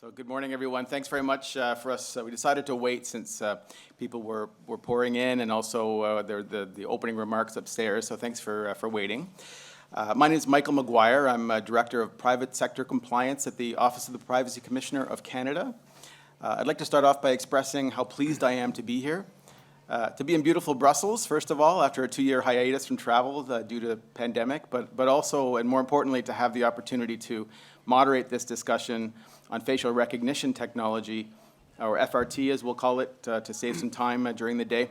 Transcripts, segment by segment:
So good morning, everyone. Thanks very much for us. We decided to wait since people were pouring in, and also the opening remarks upstairs. So thanks for waiting. My name is Michael McGuire. I'm Director of Private Sector Compliance at the Office of the Privacy Commissioner of Canada. I'd like to start off by expressing how pleased I am to be here. To be in beautiful Brussels, first of all, after a 2-year hiatus from travel due to the pandemic, but also, and more importantly, to have the opportunity to moderate this discussion on facial recognition technology, or FRT as we'll call it, to save some time during the day,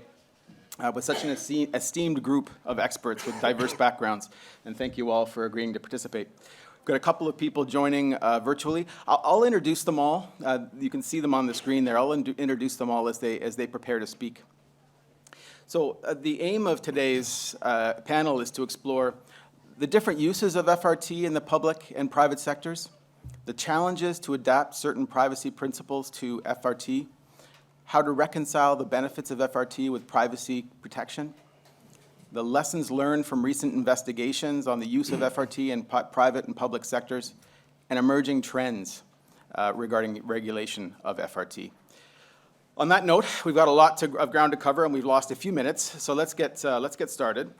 with such an esteemed group of experts with diverse backgrounds. And thank you all for agreeing to participate. We've got a couple of people joining virtually. I'll introduce them all. You can see them on the screen there. I'll introduce them all as they prepare to speak. So the aim of today's panel is to explore the different uses of FRT in the public and private sectors, the challenges to adapt certain privacy principles to FRT, how to reconcile the benefits of FRT with privacy protection, the lessons learned from recent investigations on the use of FRT in private and public sectors, and emerging trends regarding regulation of FRT. On that note, we've got a lot of ground to cover, and we've lost a few minutes, so let's get started.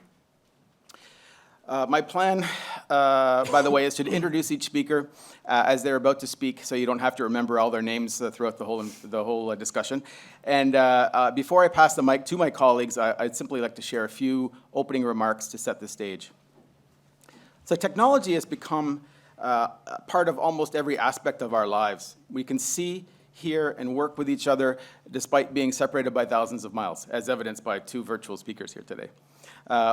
My plan, by the way, is to introduce each speaker as they're about to speak, so you don't have to remember all their names throughout the whole discussion. And before I pass the mic to my colleagues, I'd simply like to share a few opening remarks to set the stage. So technology has become part of almost every aspect of our lives. We can see, hear, and work with each other despite being separated by thousands of miles, as evidenced by 2 virtual speakers here today.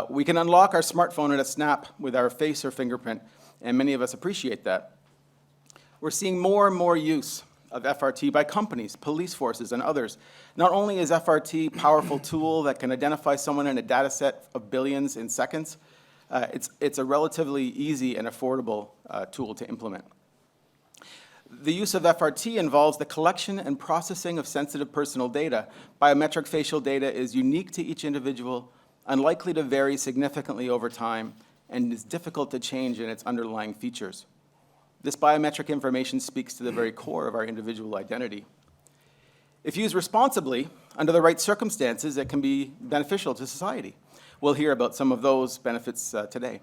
We can unlock our smartphone at a snap with our face or fingerprint, and many of us appreciate that. We're seeing more and more use of FRT by companies, police forces, and others. Not only is FRT a powerful tool that can identify someone in a data set of billions in seconds, it's a relatively easy and affordable tool to implement. The use of FRT involves the collection and processing of sensitive personal data. Biometric facial data is unique to each individual, unlikely to vary significantly over time, and is difficult to change in its underlying features. This biometric information speaks to the very core of our individual identity. If used responsibly, under the right circumstances, it can be beneficial to society. We'll hear about some of those benefits today.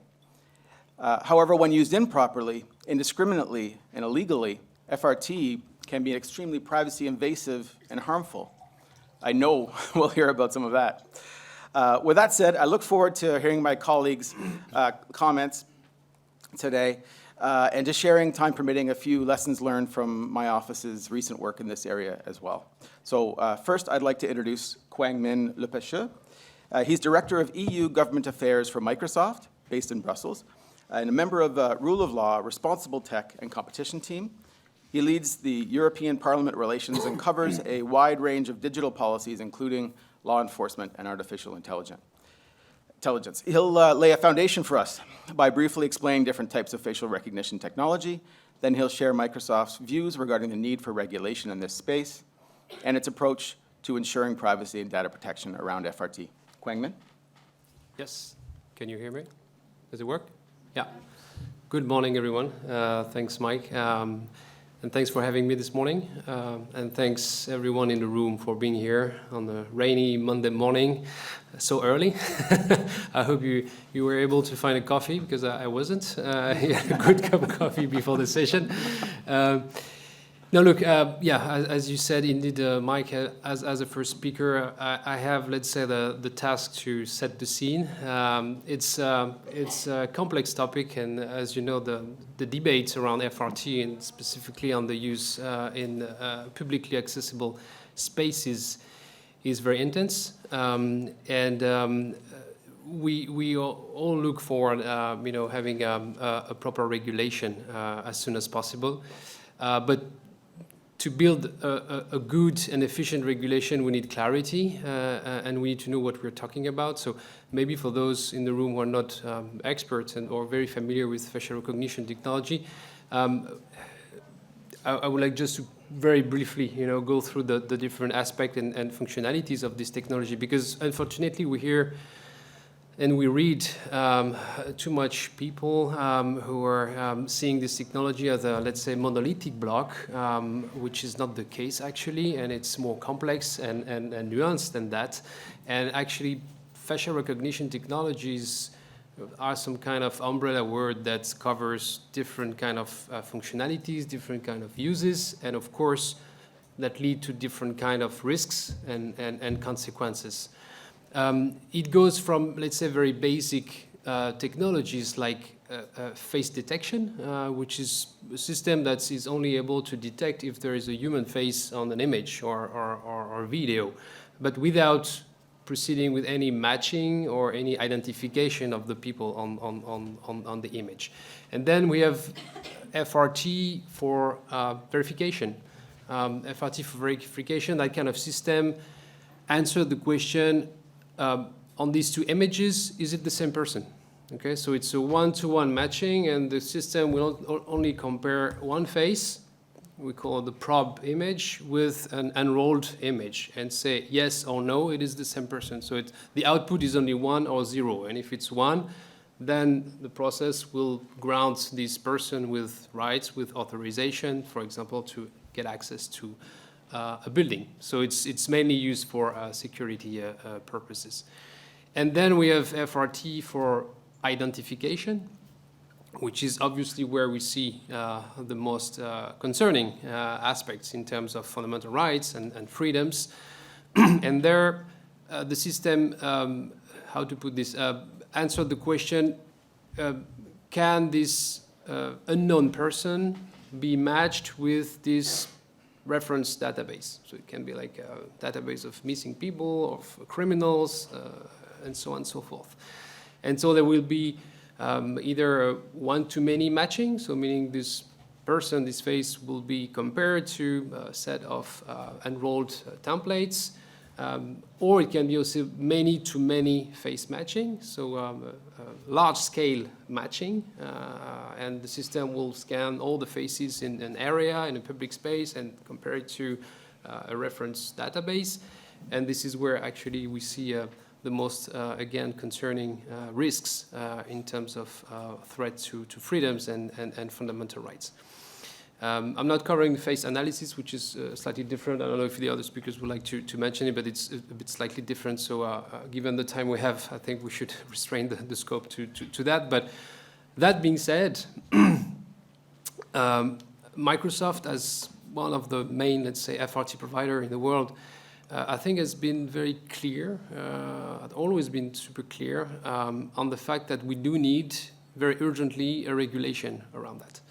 However, when used improperly, indiscriminately, and illegally, FRT can be extremely privacy invasive and harmful. I know we'll hear about some of that. With that said, I look forward to hearing my colleagues' comments today and to sharing, time permitting, a few lessons learned from my office's recent work in this area as well. So first, I'd like to introduce Quang Minh Lepecheux. He's Director of EU Government Affairs for Microsoft, based in Brussels, and a member of the Rule of Law, Responsible Tech, and Competition team. He leads the European Parliament relations and covers a wide range of digital policies, including law enforcement and artificial intelligence. He'll lay a foundation for us by briefly explaining different types of facial recognition technology. Then he'll share Microsoft's views regarding the need for regulation in this space and its approach to ensuring privacy and data protection around FRT. Quang Minh? Yes. Can you hear me? Does it work? Yeah. Good morning, everyone. Thanks, Mike. And thanks for having me this morning. And thanks everyone in the room for being here on a rainy Monday morning so early. I hope you were able to find a coffee, because I wasn't. A good cup of coffee before the session. Now look, as you said, indeed, Mike, as a first speaker, I have, let's say, the task to set the scene. It's a complex topic, and as you know, the debates around FRT, and specifically on the use in publicly accessible spaces, is very intense. We all look forward, having a proper regulation as soon as possible. But to build a good and efficient regulation, we need clarity, and we need to know what we're talking about. So maybe for those in the room who are not experts or very familiar with facial recognition technology, I would like just to very briefly, go through the different aspects and functionalities of this technology, because unfortunately we hear and we read too much people who are seeing this technology as a, let's say, monolithic block, which is not the case actually, and it's more complex and nuanced than that. And actually, facial recognition technologies are some kind of umbrella word that covers different kind of functionalities, different kind of uses, and of course, that lead to different kind of risks and consequences. It goes from, let's say, very basic technologies like face detection, which is a system that is only able to detect if there is a human face on an image or video, but without proceeding with any matching or any identification of the people on the image. And then we have FRT for verification. FRT for verification, that kind of system answered the question, on these two images, is it the same person? Okay, so it's a one-to-one matching, and the system will only compare one face, we call it the probe image, with an enrolled image, and say yes or no, it is the same person. So the output is only 1 or 0, and if it's 1, then the process will grant this person with rights, with authorization, for example, to get access to a building. So it's mainly used for security purposes. And then we have FRT for identification, which is obviously where we see the most concerning aspects in terms of fundamental rights and freedoms. And there, the system, how to put this, answered the question, can this unknown person be matched with this reference database? So it can be like a database of missing people, of criminals, and so on and so forth. And so there will be either one-to-many matching, so meaning this person, this face will be compared to a set of enrolled templates, or it can be also many-to-many face matching, so large-scale matching, and the system will scan all the faces in an area, in a public space, and compare it to a reference database. And this is where actually we see the most, again, concerning risks in terms of threat to freedoms and fundamental rights. I'm not covering face analysis, which is slightly different. I don't know if the other speakers would like to mention it, but it's a bit slightly different. So given the time we have, I think we should restrain the scope to that. But that being said, Microsoft, as one of the main, let's say, FRT provider in the world, I think has been very clear, had always been super clear on the fact that we do need very urgently a regulation around that.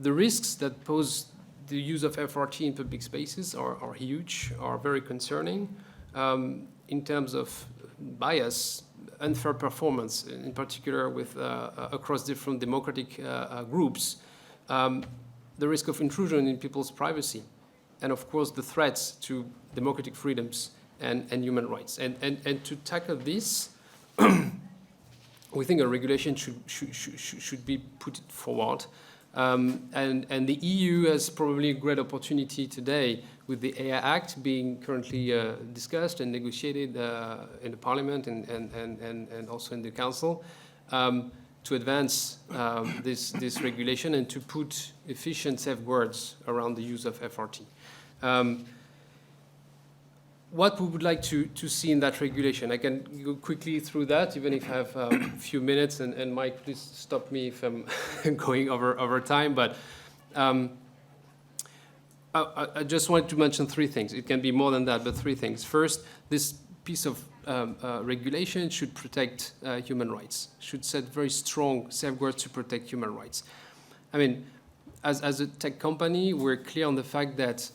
The risks that pose the use of FRT in public spaces are huge, are very concerning in terms of bias, unfair performance, in particular with across different democratic groups, the risk of intrusion in people's privacy, and of course the threats to democratic freedoms and human rights. And to tackle this, we think a regulation should be put forward. And the EU has probably a great opportunity today with the AI Act being currently discussed and negotiated in the Parliament and also in the Council to advance this regulation and to put efficient safeguards around the use of FRT. What we would like to see in that regulation, I can go quickly through that, even if I have a few minutes, and Mike, please stop me if I'm going over time, but I just wanted to mention 3 things. It can be more than that, but 3 things. First, this piece of regulation should protect human rights, should set very strong safeguards to protect human rights. I mean, as a tech company, we're clear on the fact that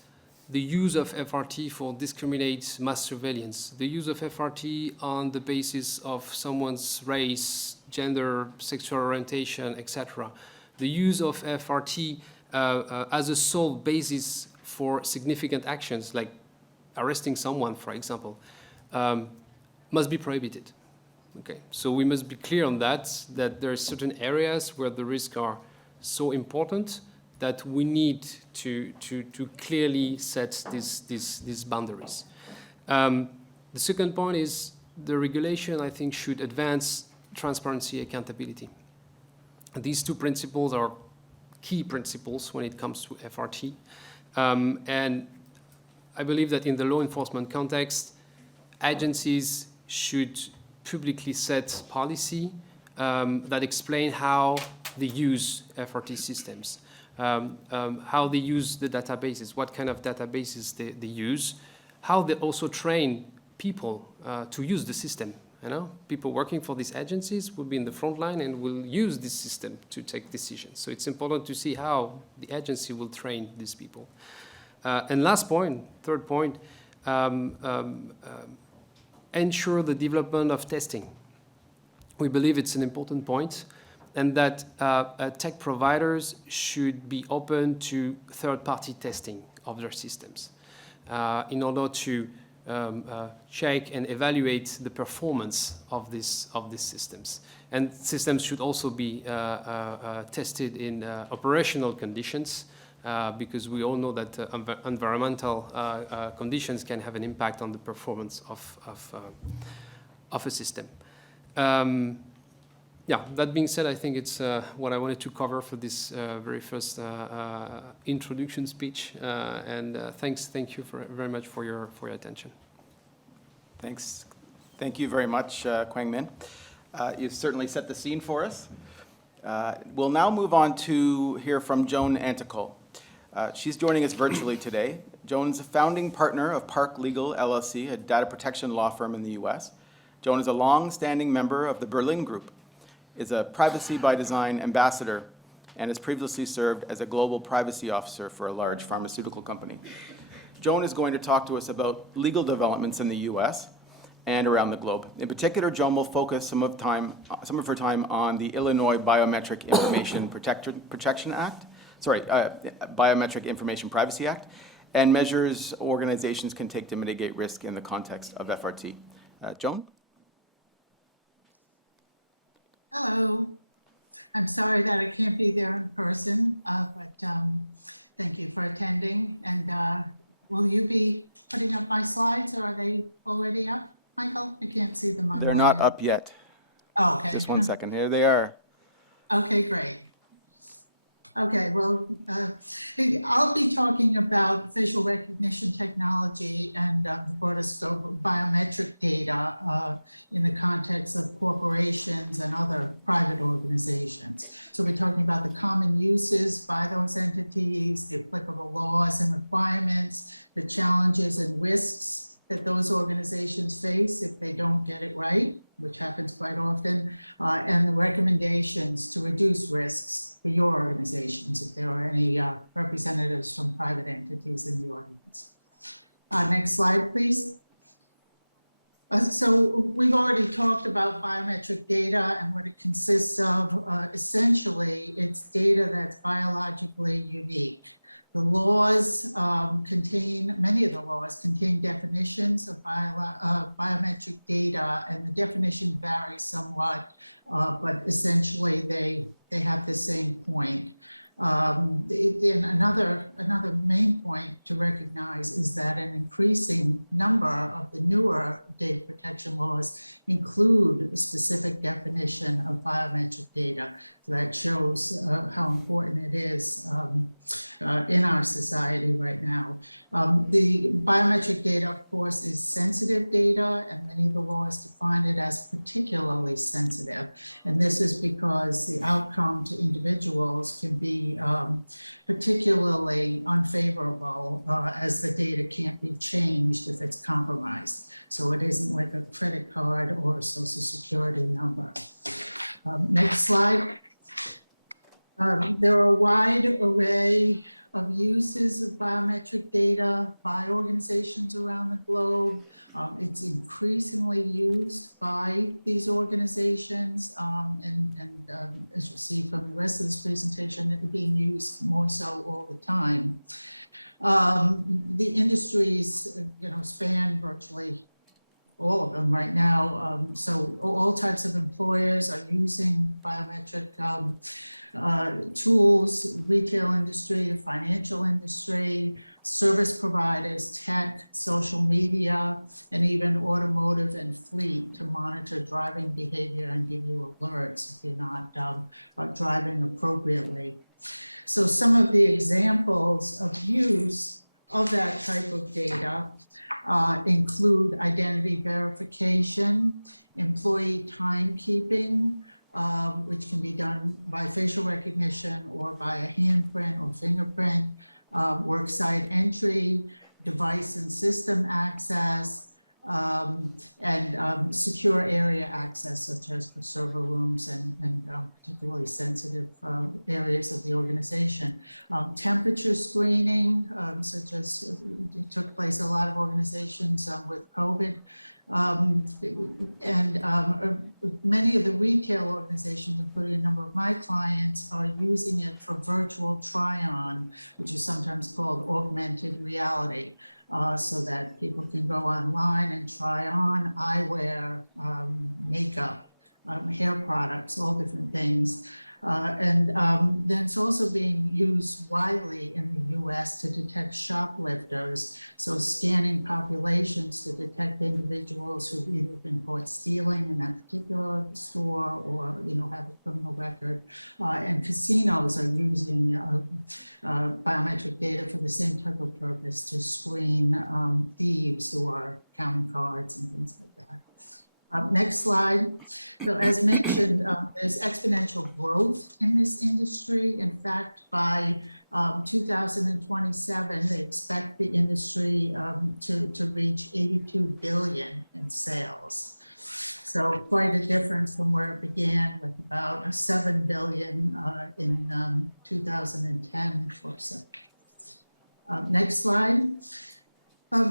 the use of FRT for discriminate mass surveillance, the use of FRT on the basis of someone's race, gender, sexual orientation, etc., the use of FRT as a sole basis for significant actions, like arresting someone, for example, must be prohibited. Okay, so we must be clear on that there are certain areas where the risks are so important that we need to clearly set these boundaries. The second point is the regulation, I think, should advance transparency, accountability. These two principles are key principles when it comes to FRT. And I believe that in the law enforcement context, agencies should publicly set policy that explain how they use FRT systems, how they use the databases, what kind of databases they use, how they also train people to use the system. You know, people working for these agencies will be in the front line and will use this system to take decisions. So it's important to see how the agency will train these people. And last point, third point, ensure the development of testing. We believe it's an important point, and that tech providers should be open to third-party testing of their systems in order to check and evaluate the performance of these systems. And systems should also be tested in operational conditions, because we all know that environmental conditions can have an impact on the performance of a system. Yeah, that being said, I think it's what I wanted to cover for this very first introduction speech. Thank you very much for your attention. Thanks. Thank you very much, Quang Minh. You've certainly set the scene for us. We'll now move on to hear from Joan Antico. She's joining us virtually today. Joan's a founding partner of Park Legal LLC, a data protection law firm in the US. Joan is a long-standing member of the Berlin Group, is a Privacy by Design ambassador, and has previously served as a global privacy officer for a large pharmaceutical company. Joan is going to talk to us about legal developments in the US and around the globe. In particular, Joan will focus some of her time on the Illinois Biometric Information Biometric Information Privacy Act, and measures organizations can take to mitigate risk in the context of FRT. Joan? Hello. I'm sorry that I can't be there in person, but thank you for attending. And will you be putting up my slides, or are they already up, Michael? I can't see them online. They're not up yet. Oh, okay. Just one second. Here they are. Okay, great. Okay, well, I'll be talking about facial recognition technology and the broader scope of biometric data in the context of corporations and other private organizations. So we're talking about the common uses by those entities, the applicable laws and requirements, the challenges and risks that those organizations face if they don't get it right, which happens quite often, and the recommendations to reduce risks for your organizations, if there are any representatives from private entities in the audience. Next slide, please. So we've already talked about biometric data and what it consists of. Essentially, it's data that's biologically unique. The laws many of the laws contain definitions of biometric data, and the definition varies somewhat, but essentially they have the same point. And another main point to recognize is that an increasing number of the newer data protection laws include a specific definition of biometric data. So that shows how important it is in our society right now. The biometric data, of course, is sensitive data, and many of the laws define it as particularly sensitive. And this is because the outcome to individuals can be particularly unfavorable as the data can't be changed if it's compromised. So it isn't like a credit card or a social security number. Next slide. There are a wide array of uses of biometric data by organizations around the globe. It's increasingly used by these organizations, and as you see from the rest of this presentation, it's being used more so all the time. The industries, span virtually all of them right now. So all types of employers are using biometric tools, retail industry, financial industry, service providers, tech, social media, and even automotive and fleet to monitor driving behavior and give you alerts if you're not driving appropriately. So some of the examples of use of that type of data include identity verification, employee timekeeping, which can be done by facial recognition or by a handprint or fingerprint, worksite entry, device and system access, and secure area access, such as for server rooms and particularly sensitive areas of the organization. Temperature screening, such as took place in a lot of organizations with COVID. Many of the retail organizations, including a number of my clients, are using it for virtual try-on, which is sometimes called augmented reality, so that people can go online and try on eyewear, makeup, hair products, all different things. Then it's also being used widely in the US to detect shoplifters. So scanning populations to detect individuals who've either been caught stealing in that particular store or, have a criminal record. And casinos are using biometric data for the same type of purpose, to screen thieves who are counting cards and things like that. Next slide. So as mentioned, there's exponential growth in this industry. In fact, by 2027, they expect the industry to reach 82 billion in sales. So quite a difference from where it began, with about 7 billion in 2010 or so. Next slide.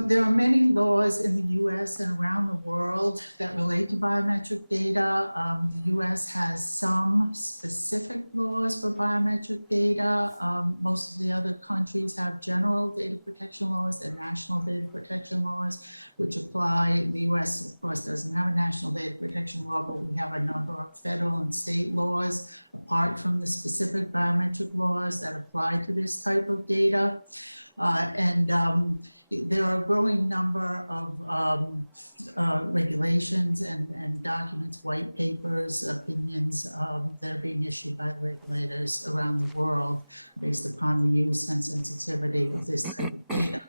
There are many laws in the US and around the world that relate to biometric data. The US has some specific laws for biometric data. Most of the other countries have general data protection laws and national data protection laws, which apply. The US, of course, doesn't have a national data protection law, but we have a number of federal and state laws, apart from the specific biometric laws that apply to this type of data. There are a growing number of regulations and documents, white papers, opinions that are being issued by the regulators around the world based upon the use and sensitivity of this type of data.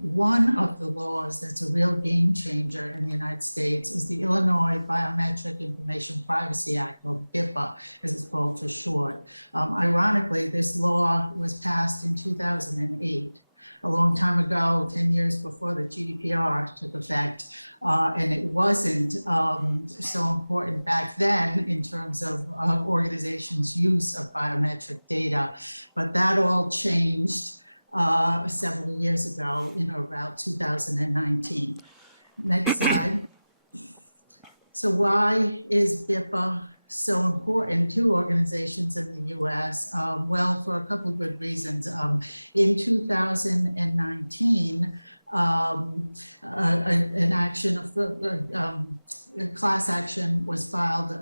One of the laws that's a real game changer in the United States is the Illinois Biometric Information Privacy Act, or BIPA, as it's called for short. Ironically, this law was passed in 2008, a long time ago, 10 years before the GDPR took effect. And it wasn't so important back then in terms of organizations' use of biometric data, but that all changed several years ago, about 2019. Next slide. So why is BIPA so important to organizations in the US? Well, for a couple of good reasons. In 2019, an action of a class action was filed,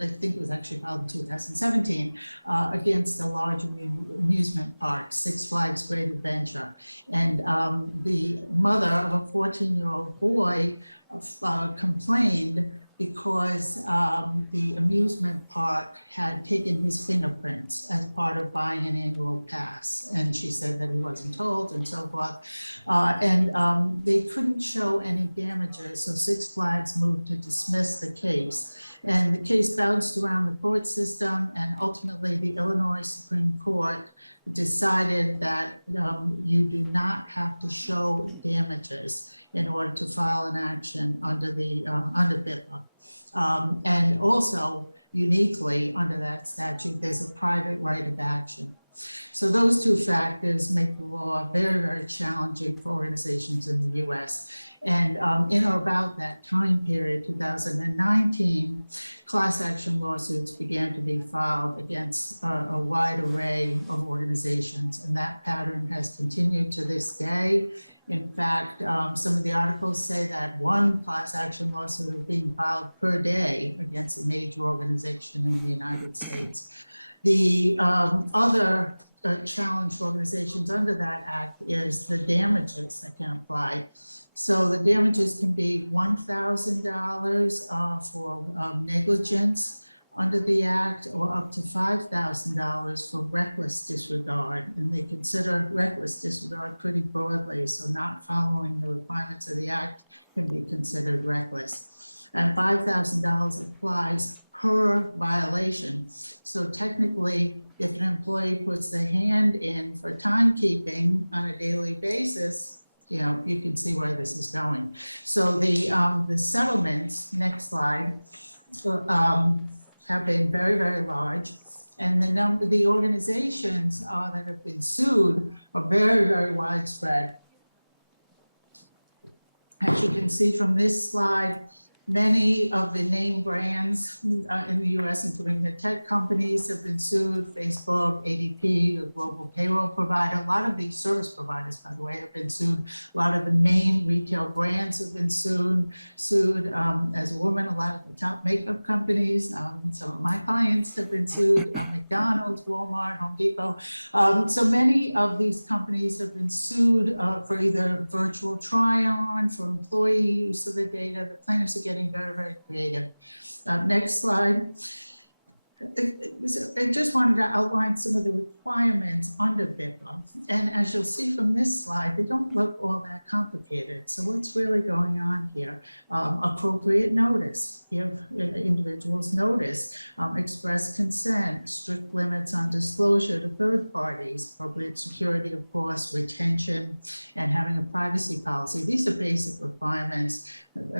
I think it was actually filed in 2017, against a large amusement park, Six Flags Great Adventure. And the mother of a 14-year-old boy complained because the amusement park had taken his fingerprints as part of buying an annual pass. And she said that he wasn't told and so forth. They couldn't show any damages, so Six Flags moved to dismiss the case. And the case bounced around the court system, and ultimately the Illinois Supreme Court decided that you do not have to show damages in order to file an action under the under BIPA. And also, uniquely under that statute, there's a private right of action. So those two factors make the law very, very challenging for organizations in the US. And in or about that time period, 2019, class action lawsuits began to be filed against a wide array of organizations. And that pattern has continued to this day. In fact, some of the articles say that one class action lawsuit is being filed per day against a major organization in the United States. The other challenge organizations under that act is the damages that can apply. So the damages can be $1,000 for negligence under the act, or up to $5,000 for reckless disregard. And they consider reckless disregard pretty broadly, so not following the requirements of the act can be considered reckless. And $5,000 applies per violation. So technically, if an employee puts their hand in for timekeeping on a daily basis, you know, you can see where this is going. So the settlements, next slide, have been very, very large. And the organizations that have been sued are very, very widespread. As you can see from this slide, many of the name brands in the US, including the tech companies, have been sued. Facebook, ADP, the global payroll provider. A lot of these service providers, by the way, have been sued. A lot of the main retail brands have been sued. As a woman, a lot of the top makeup companies, some of my clients have been sued, McDonald's, Walmart, Home Depot. So many of these companies have been sued for either virtual try-on, for employee use of the data. The plaintiffs are getting very, very creative. Next slide. I just wanted to outline some of the requirements under BIPA. And as you'll see from this slide, they don't look all that complicated. So what's really going on here? Appropriate notice, give individuals notice, express consent, strict limits on disclosure to third parties, appropriate security, of course, retention, and having a privacy policy. These are basic requirements,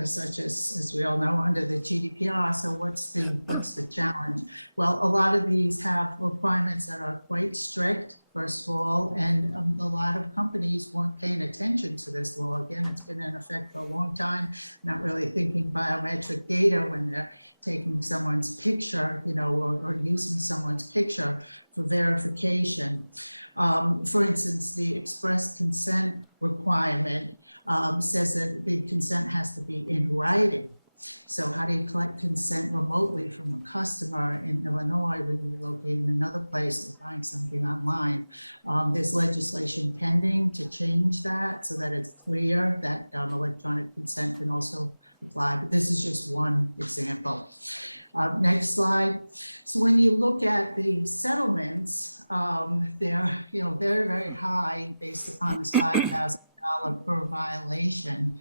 such as we all know, under the GDPR. So what's the challenge? Well, a lot of these have requirements that are quite strict, first of all, and a lot of companies weren't paying attention to this law. Again, it's been in effect for a long time, not really thinking biometric data when they're taking someone's picture, you know, or using someone's picture for verification. For instance, the express consent requirement says that the consent has to be in writing. So how do you collect consent remotely from a customer in Illinois when you're located in another place or buying something online? There's legislation pending to change that so that it's clear that electronic consent can also apply, but this is just one example. Next slide. So when you look at the settlements, they're very, very high based upon this $5,000 per violation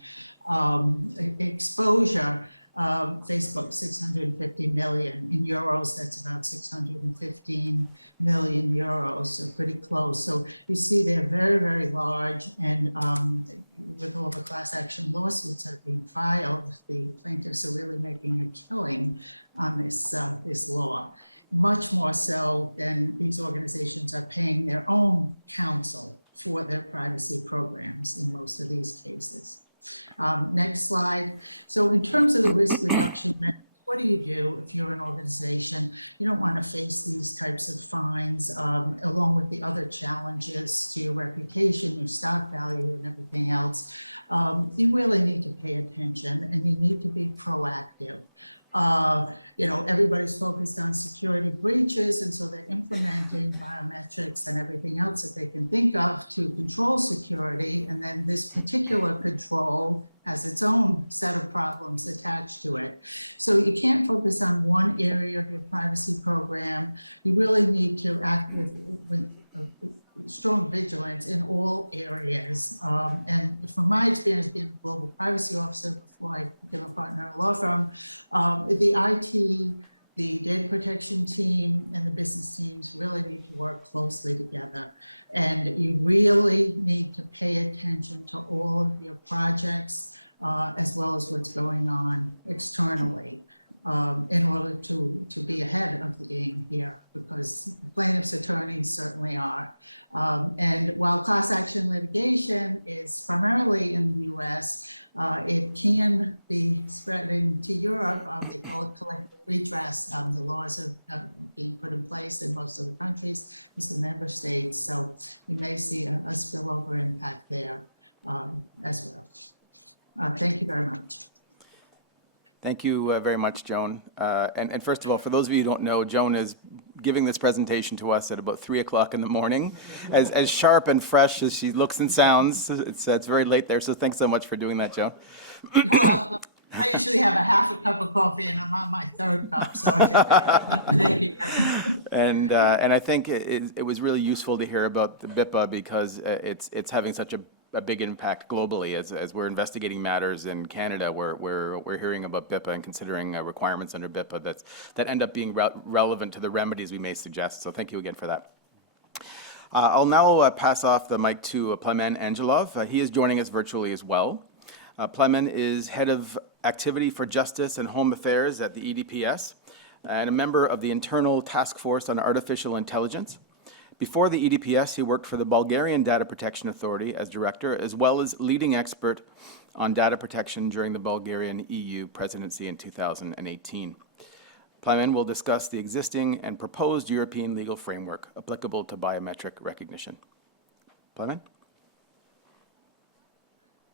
exposure. Facebook 650 million in euros, that's about 615 million euros, so pretty close. So you see they're very, very large, and with all the class action lawsuits that are being filed, the plaintiffs are really making a killing on this law. Much more so than these organizations are paying their own counsel for their privacy programs in most of these cases. Next slide. So in terms of the risk reduction, what do you do if you're an organization? You don't want to face these types of fines along with the other challenges to your reputation, your stock value, and everything else. You really need to pay attention, and you need to be proactive. Everybody's focused on security breaches, and so they're implementing biometrics and everything else that they can think of to control security. And then this particular control has its own set of problems attached to it. So you can't focus on one area of your privacy program. You really need to act with strong vigilance in all areas. And from my experience being a global privacy officer before I became a partner in a law firm, the IT, the data protection team, and the business teams really need to work closely together. And you really need to pay attention to all of your projects as well as what's going on externally. In order to be ahead of the game here, because plaintiffs' attorneys certainly are. And while class action litigation is primarily in the US, it can be spreading to Europe. They call it collective redress. The laws are being put in place in most of the countries, most of the member states. So you may see a spillover impact there. as well. Thank you very much. Thank you very much, Joan. And first of all, for those of you who don't know, Joan is giving this presentation to us at about 3 o'clock in the morning, as sharp and fresh as she looks and sounds. It's very late there, so thanks so much for doing that, Joan. Well, I usually have a half a cup of coffee and I'm on my third cup, so thank you. And I think it was really useful to hear about the BIPA because it's having such a big impact globally as we're investigating matters in Canada. We're hearing about BIPA and considering requirements under BIPA that end up being relevant to the remedies we may suggest. So thank you again for that. I'll now pass off the mic to Plamen Angelov. He is joining us virtually as well. Plamen is head of activity for justice and home affairs at the EDPS and a member of the internal task force on artificial intelligence. Before the EDPS, he worked for the Bulgarian Data Protection Authority as director, as well as leading expert on data protection during the Bulgarian EU presidency in 2018. Plamen will discuss the existing and proposed European legal framework applicable to biometric recognition. Plamen?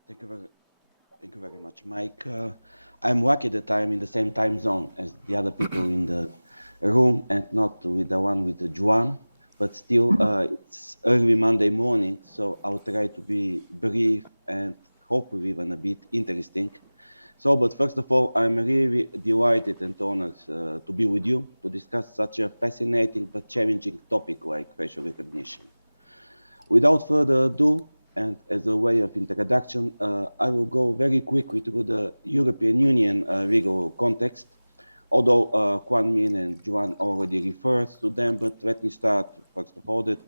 Thank you very much, Mike. I'm lucky that I'm in the same time zone as the other people in the room and not with the one with Juan, but still it's early Monday morning, so I'll try to be brief and hopefully even a bit interesting. But first of all, I'm really delighted and honored to be with you to discuss such a fascinating but challenging topic like facial recognition. Without further ado, and as a way of introduction, I will go very quickly through the European Union legal context, although Kwan Min and Juan already referred to them, but let me start first of all that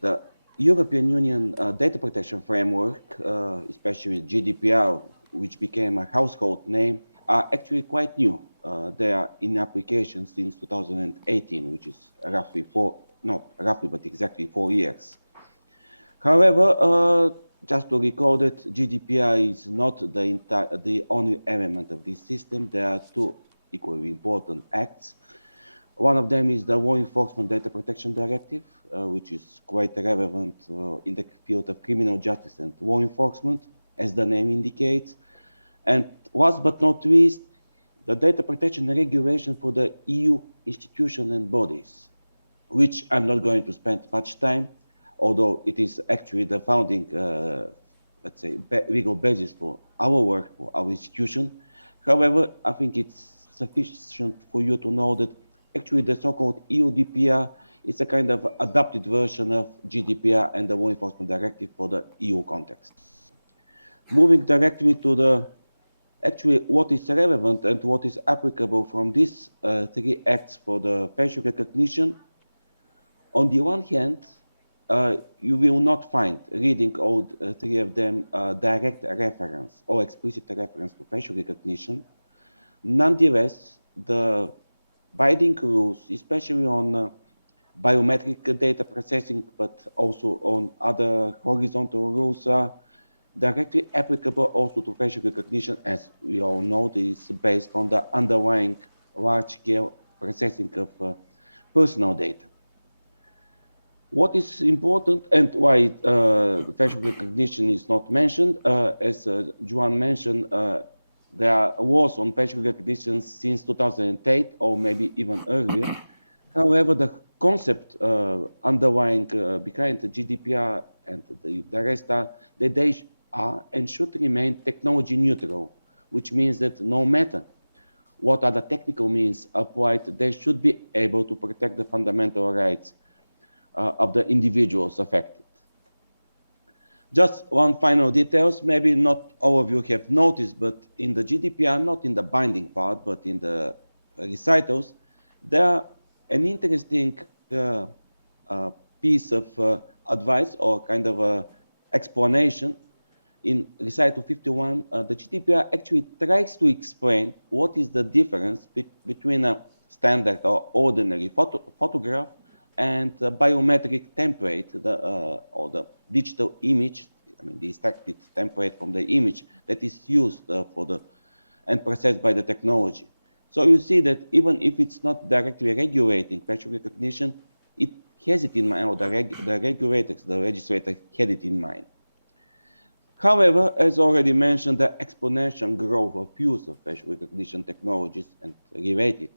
the European Union data protection framework, especially GDPR, which became a household name, are actually quite new. They are in application since 2018, which is roughly not roughly, but exactly 4 years. However, just to recall that GDPR is not the only element of this system. There are two equally important acts. One of them is the Law Enforcement Data Protection Directive, which is quite relevant in the field of criminal justice and law enforcement, as the name indicates. And last but not least, the Data Protection Regulation for the EU institutions and bodies, which I'm not going to spend much time, although it is actually the founding, let's say, legal basis for our work, for our institution. However, I think it's sufficient for you to know that actually the so-called EU DPR is a kind of adapted version of GDPR and the Law Enforcement Directive for the EU context. Moving directly to actually what is relevant and what is applicable from these three acts for the facial recognition. On the one hand, you will not find, reading all three of them, direct reference or explicit reference to facial recognition. Nonetheless, the binding rules, especially on biometric data processing, but also on other horizontal rules, are directly applicable also to facial recognition, as we all know, this is based on the underlying large-scale processing of personal data. What is important and why facial recognition is not mentioned, as Juan mentioned, there are laws on facial recognition since 2008 or maybe even earlier. However, the concept underlying behind the GDPR and the rest are that they are and should remain technology neutral, which means that no matter what other technical means applied, they should be able to protect the fundamental rights of the individuals affected. Just one final details, maybe not all of you have noticed, but in the GDPR, not in the binding part, but in the recitals, there are an interesting piece of advice or kind of explanation. In recital 51, the GDPR actually tries to explain what is the difference between a standard or ordinary photograph and the biometric template, or the digital image, I mean the extracted template from the image that is used and processed by the technology. So you see that even if it's not directly regulating facial recognition, it has it in mind, or the regulators, the legislator had it in mind. However, as already mentioned, the exponential growth of use of facial recognition technologies and related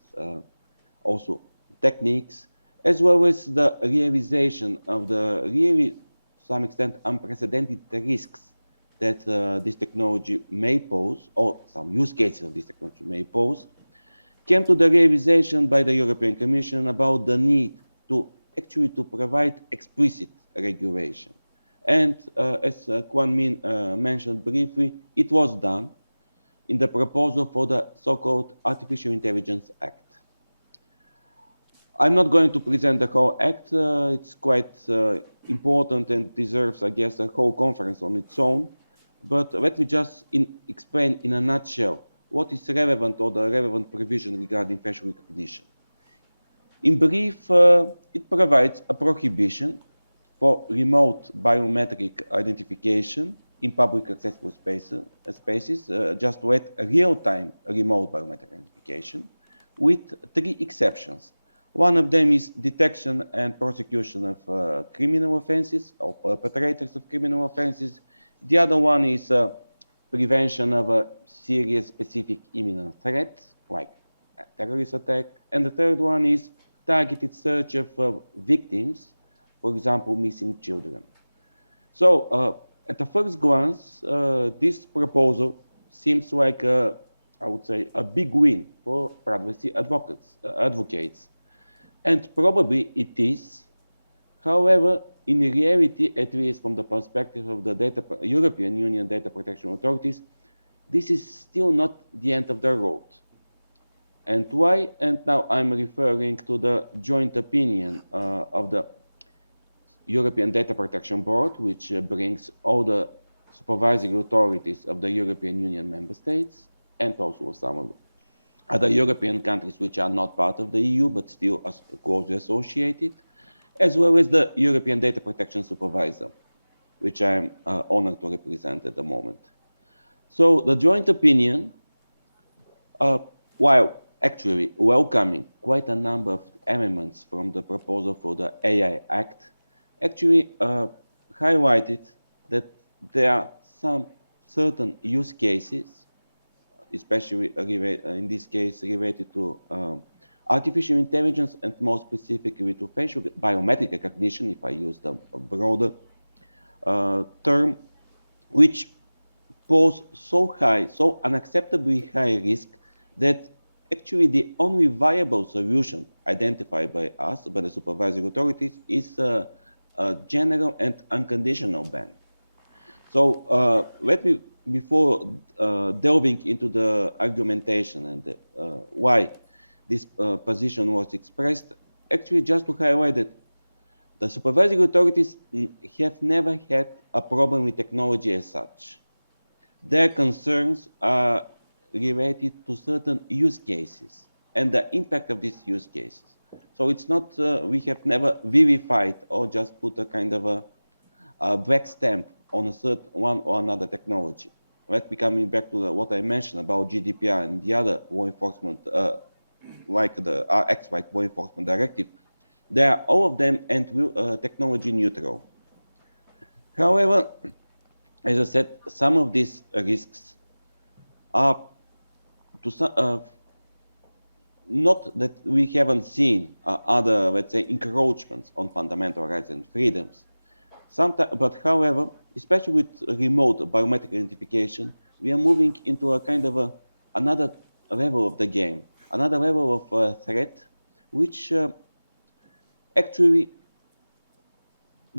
also techniques, as well as the realization of the really, to some extent, unprecedented risks that this technology may pose, or some use cases of this technology may pose, came to the realization by the European Commission about the need to actually to provide explicit regulation. And as Kwan Min mentioned briefly, it was done in the proposal for the so-called Artificial Intelligence Act. I'm not going to present the whole act. It's quite important and deserves, I guess, a whole conference on its own. But let me just explain in a nutshell what is relevant or the relevant provision regarding facial recognition. In brief, it provides a prohibition for remote biometric identification in public accessible spaces, just with real-time remote biometric identification, with 3 exceptions. One of them is detection and prosecution of criminal offenses or perpetrators of criminal offenses. The other one is prevention of a serious, specific, imminent threat, like a terrorist attack. And the third one is targeted search of victims, for example, missing children. So at the first glance, this proposal seems like, I would say, a big win for privacy advocates. And probably it is. However, in reality, at least from the perspective of the European Union data protection authorities, this is still not the end of the road. And why? And now I'm referring to the joint opinion of the European Data Protection Board, which brings all the supervisory authorities of the European Union member states and also some of the other European countries which are not part of the EU but still closely associated, as well as the European Data Protection Supervisor, which I am honored to represent at the moment. So the joint opinion, while actually welcoming quite a number of amendments from the proposal for the AI Act, actually highlighted that there are some certain use cases, especially in this case related to artificial intelligence and more specifically to facial biometric recognition, if I use the broader term, which pose so unacceptably high risk that actually the only viable solution identified by us, by the supervisory authorities, is a general and unconditional ban. So let me, before delving into the argumentation and why this position was expressed, actually just to highlight that the supervisory authorities have never had a problem with technology as such. Their concerns are related to certain use cases and the impact of these use cases. So it's not, we have never verified or just put a kind of a black stamp on a certain one or another technology. Let me coming back to what I mentioned about GDPR and the other law enforcement, like the acts like law enforcement directive. They are all of them and technology neutral. However, as I said, some of these risks are not that we haven't seen other, let's say, encroachments on fundamental rights and freedoms. But however, especially with remote biometric identification, we are moving into a kind of another level of the game, another level of threat, which actually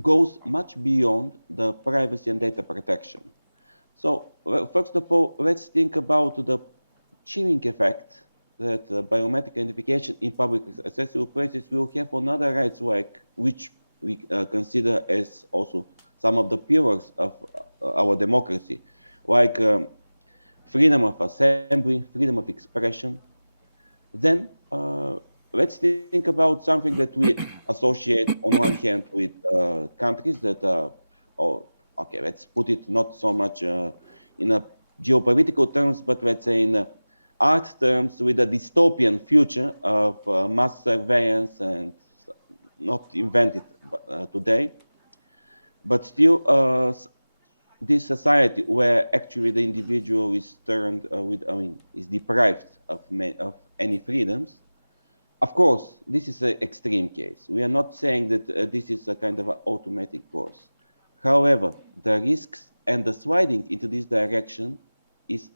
goes much beyond the privacy and data protection. So first of all, let's think about the chilling effect that biometric identification in public accessible places will have on other rights, like which we consider as also some of the pillars of our democracy, like freedom of assembly, freedom of expression. Then let's think about something that we associate on one hand with countries that are, okay, let's put it not so much in a geopolitical terms, but let's say in art terms, with a dystopian future of mass surveillance and not invented today, but still this society where actually the individual is turned is deprived of any freedoms. Of course, this is an extreme case. We are not saying that this is a kind of an automatic course. However, the risks and the sliding into this direction is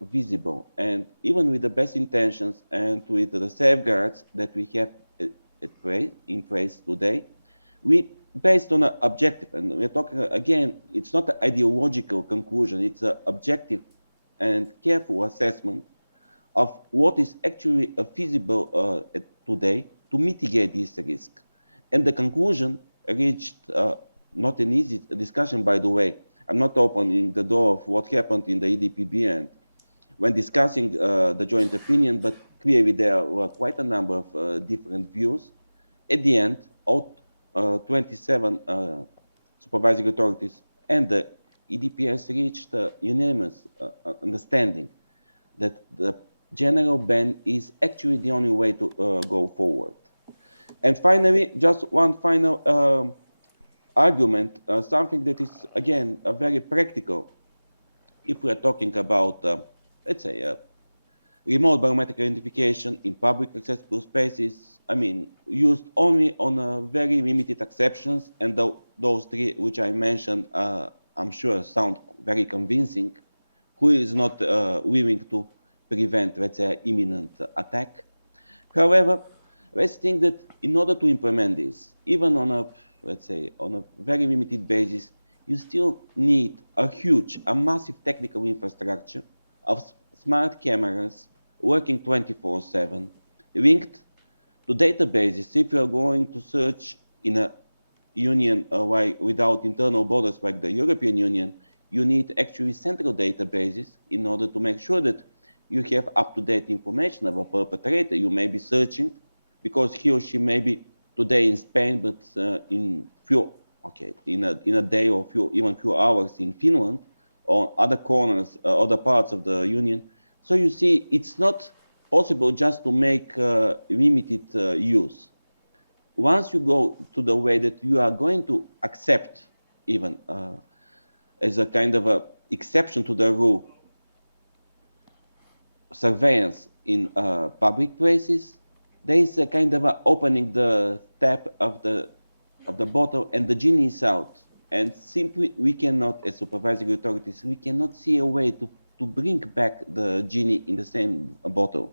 visible, and even with the best intentions and with the safeguards that we have in place today, we based on an objective, and we're talking again, it's not an ideological conclusion, it's an objective and careful assessment of what is actually feasible today to mitigate this risk. And the conclusion reached, not an easy discussion, by the way. I'm not opening the door of what happened in the EDPB and when discussing the joint opinion, but clearly there were quite a number of different views. At the end, all 27 supervisory authorities and the EDPS reached a unanimous understanding that the general ban is actually the only way to go forward. And finally, just one final argument, something that is, again, very practical. If we are talking about, let's say, remote biometric identification in public accessible spaces, I mean, used only on very limited exceptions, and those three which I mentioned, I'm sure sound very convincing. Who is not willing to prevent, let's say, imminent attack? However, let's think that in order to implement this, even on a, let's say, on a very limited basis, you still need a massive technical infrastructure of smart cameras working 24/7, linked to databases. If you are going to search in a union without internal borders like the European Union, you need actually central databases in order to make sure that you have up-to-date information of a perpetrator. You may be searching because he or she may be today in Spain, but in a day or even few hours in Finland or other corners, other parts of the Union. So you see, it's not possible just to make limited use. Once you go to the way that you are going to accept, even as a kind of a exception to the rule, surveillance in public places, there is a kind of opening the tap of the bottle and the genie is out. And simply, we cannot, as supervisory authorities, we cannot see a way to bring back the genie in the same bottle.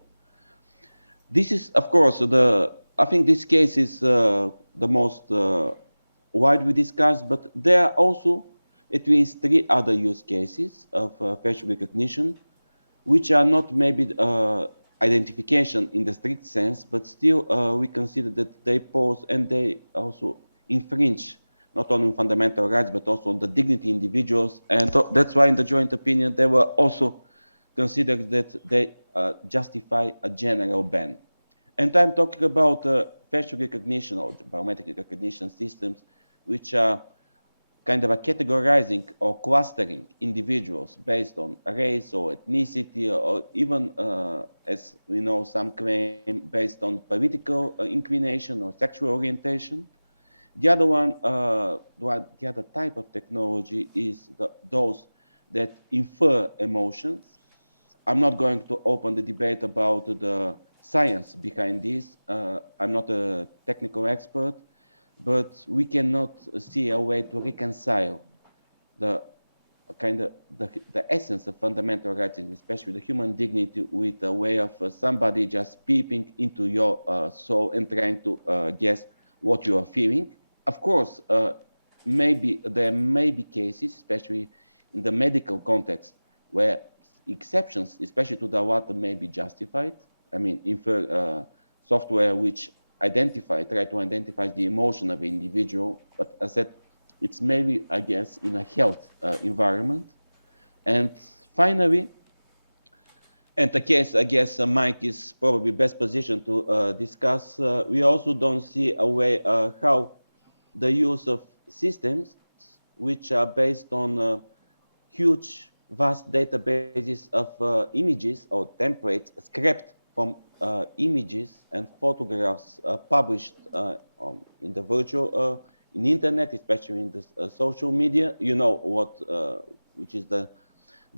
This is, of course, I think this case is the most widely discussed, but there are also at least 3 other use cases of facial recognition, which are not maybe identification in the strict sense, but still we consider that they pose and they also infringe not only on fundamental rights, but also on the dignity of individuals. And that's why in the joint opinion, they were also considered that they justify a general ban. And I'm talking about facial recognition or biometric recognition systems, which are kind of a categorizing or clustering individuals based on race or ethnicity, or even, as we know, some claim based on political inclination or sexual orientation. The other one, the other type of technology is those that infer emotions. I'm not going to open the debate about the science behind this. I'm not a technical expert, but we cannot see a way to reconcile the essence of fundamental rights, and especially the human dignity, with a way of somebody just peeping into your soul and trying to guess what you are feeling. Of course, there may be cases, especially in the medical context, where exceptions, especially to the latter, may be justified. I mean, infer software which try to identify the emotion of an individual, but as I said, it's maybe, I guess, in a health environment. And finally, and the case, I guess, Mike is probably best positioned to discuss, we also don't see a way how the use of systems which are based on huge, vast databases of images or templates scraped from images and photographs published in the virtual, in internet, especially in the social media. You know what which is the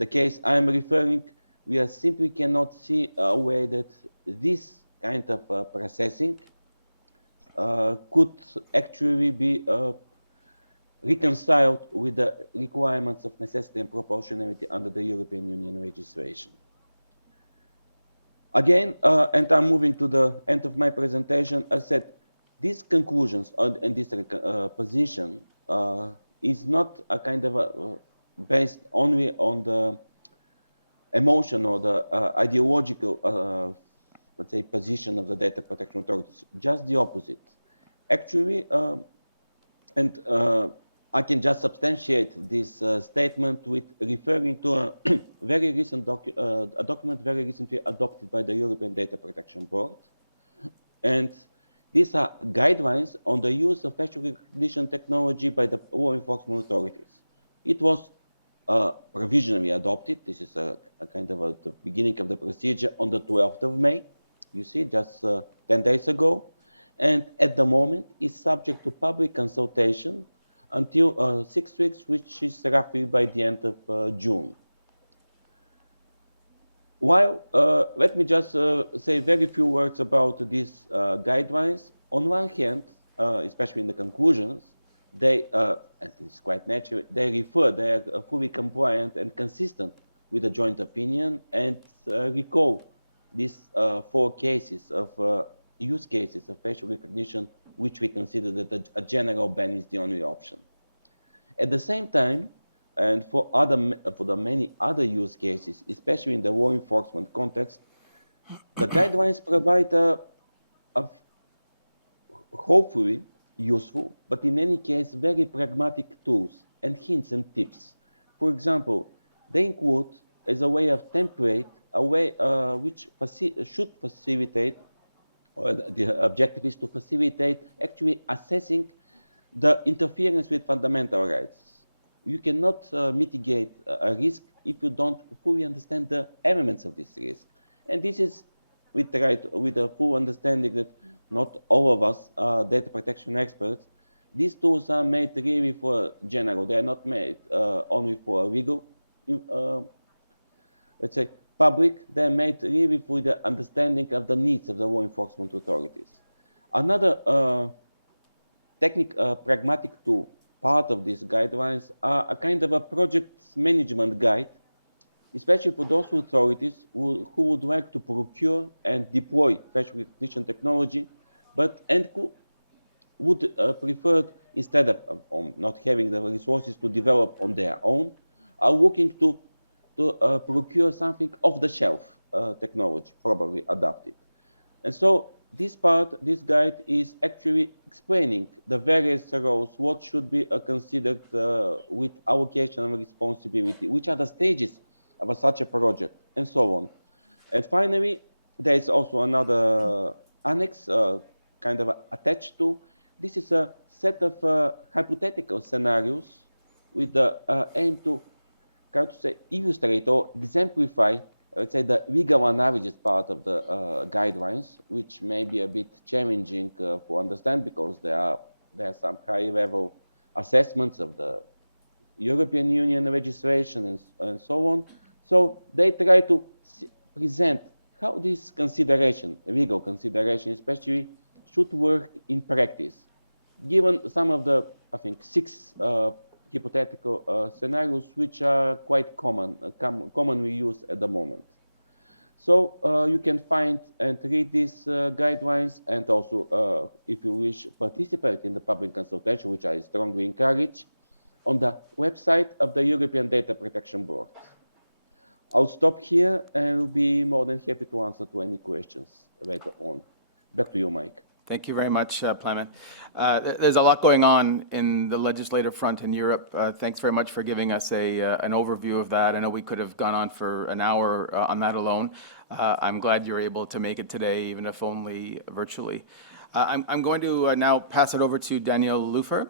case I'm referring. We simply cannot see a way that this kind of processing could actually be reconciled with the requirements of necessity and proportionality under the European Union legislation. Again, and I'm moving to the end of my presentation, I said these conclusions and this position is not a kind of based only on the emotion or the ideological, let's say, position of the data protection authorities. Just the opposite. Actually, I can just substantiate this statement with referring to a very recent a document very recently adopted by the European Data Protection Board. And these are guidelines on the use of facial recognition technology by the law enforcement authorities. It was provisionally adopted. This is a kind of the beginning of the procedure on the 12th of May. You see, just 10 days ago. And at the moment is subject to public consultation until 6 weeks, which is roughly by the end of June. While, let me just say very few words about these guidelines. On one hand, especially in the conclusions, they, and it's quite natural, they are fully compliant and consistent with the joint opinion and recall these 4 cases of use cases of facial recognition, which we consider that a general ban is the only option. At the same time, and for the many other use cases, especially in the law enforcement context, the guidelines provide a hopefully useful, but in any case, very pragmatic tools and hints and tips. For example, they include, as a way of template, a way which should facilitate, or the objective is to facilitate actually assessing the interference with fundamental rights. You cannot mitigate a risk if you don't fully understand the elements of this risk. And this is with a full understanding that not all of us are data protection experts. These tools are made really for general. They are not made only for legal, let's say, public. They are made really for the understanding of the needs of the law enforcement authorities. Another pragmatic tool, part of these guidelines, are a kind of a project management guide, especially for those authorities who would like to procure and deploy facial recognition technology, and who would prefer, instead of not having the resources to develop on their own, are looking to procure something off-the-shelf technology, probably adapted. And so this guide is actually explaining the various roles, what should be considered with allocation of responsibility, which are the stages of such a project, and so on. And finally, there is also another annex, kind of attached to. This is a set of hypothetical scenarios with the aim to, how to say, illustrate or exemplify, let's say, the legal analysis part of the guidelines, which may be a bit challenging to understand because there are some high-level assessments of the European Union legislation and so on. So they try to present how this consideration, legal consideration especially, should work in practice, given some of the, I think, 6 hypothetical scenarios which are quite commonly used at the moment. So you can find and read these guidelines, and also, if you wish, participate in the public consultation, which I strongly encourage, on the website of the European Data Protection Board. I'll stop here and will be more than happy to answer to any questions later on. Back to you, Mike. Thank you very much, Plamen. There's a lot going on in the legislative front in Europe. Thanks very much for giving us an overview of that. I know we could have gone on for an hour on that alone. I'm glad you're able to make it today, even if only virtually. I'm going to now pass it over to Daniel Lufer.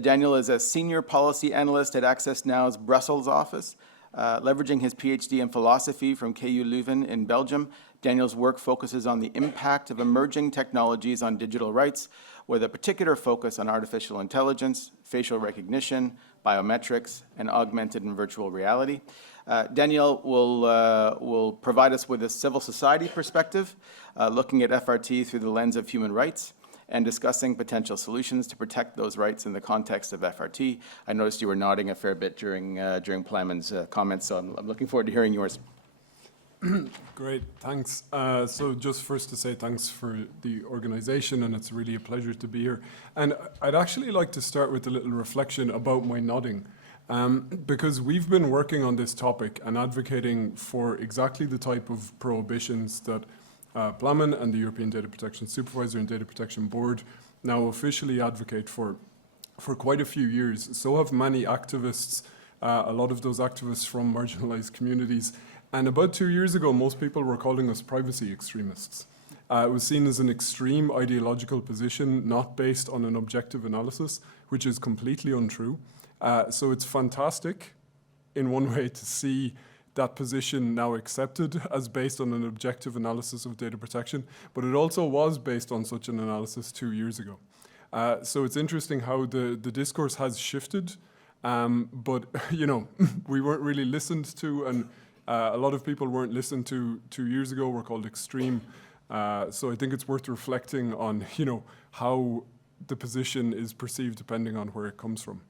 Daniel is a senior policy analyst at Access Now's Brussels office. Leveraging his PhD in philosophy from KU Leuven in Belgium, Daniel's work focuses on the impact of emerging technologies on digital rights, with a particular focus on artificial intelligence, facial recognition, biometrics, and augmented and virtual reality. Daniel will provide us with a civil society perspective, looking at FRT through the lens of human rights, and discussing potential solutions to protect those rights in the context of FRT. I noticed you were nodding a fair bit during Plamon's comments, so I'm looking forward to hearing yours. Great, thanks. So just first to say thanks for the organization, and it's really a pleasure to be here. And I'd actually like to start with a little reflection about my nodding, because we've been working on this topic and advocating for exactly the type of prohibitions that Plamon and the European Data Protection Supervisor and Data Protection Board now officially advocate for quite a few years. So have many activists, a lot of those activists from marginalized communities. And about 2 years ago, most people were calling us privacy extremists. It was seen as an extreme ideological position, not based on an objective analysis, which is completely untrue. So it's fantastic, in one way, to see that position now accepted as based on an objective analysis of data protection, but it also was based on such an analysis 2 years ago. So it's interesting how the discourse has shifted, but we weren't really listened to, and a lot of people weren't listened to 2 years ago, were called extreme. So I think it's worth reflecting on, how the position is perceived depending on where it comes from.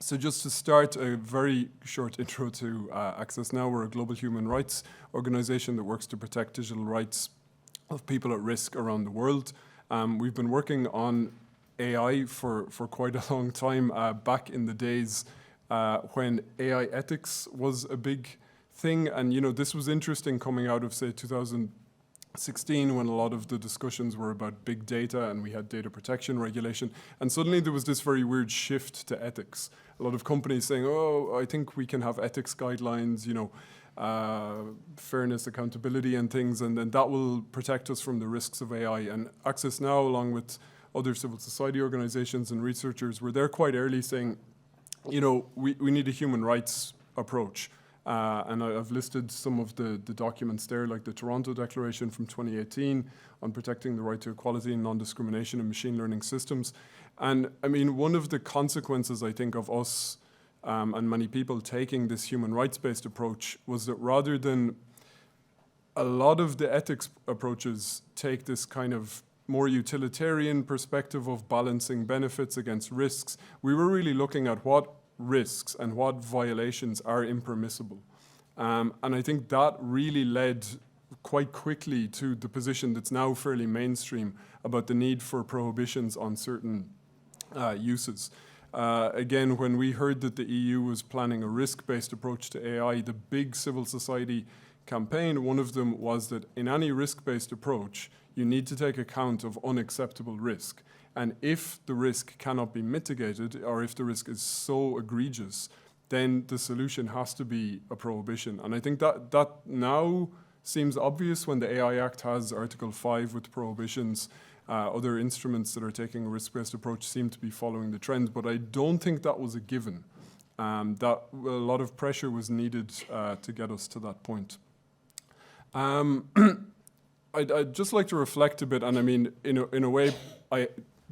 So just to start, a very short intro to Access Now. We're a global human rights organization that works to protect digital rights of people at risk around the world. We've been working on AI for quite a long time, back in the days when AI ethics was a big thing. And, this was interesting coming out of, say, 2016, when a lot of the discussions were about big data and we had data protection regulation. And suddenly there was this very weird shift to ethics. A lot of companies saying, oh, I think we can have ethics guidelines, fairness, accountability and things, and then that will protect us from the risks of AI. And Access Now, along with other civil society organizations and researchers, were there quite early saying, we need a human rights approach. And I've listed some of the documents there, like the Toronto Declaration from 2018 on protecting the right to equality and non-discrimination in machine learning systems. And I mean, one of the consequences, I think, of us and many people taking this human rights-based approach was that rather than a lot of the ethics approaches take this kind of more utilitarian perspective of balancing benefits against risks, we were really looking at what risks and what violations are impermissible. And I think that really led quite quickly to the position that's now fairly mainstream about the need for prohibitions on certain uses. Again, when we heard that the EU was planning a risk-based approach to AI, the big civil society campaign, one of them was that in any risk-based approach, you need to take account of unacceptable risk. And if the risk cannot be mitigated, or if the risk is so egregious, then the solution has to be a prohibition. And I think that now seems obvious when the AI Act has Article 5 with prohibitions. Other instruments that are taking a risk-based approach seem to be following the trend, but I don't think that was a given. That a lot of pressure was needed to get us to that point. I'd just like to reflect a bit, and I mean, in a way, I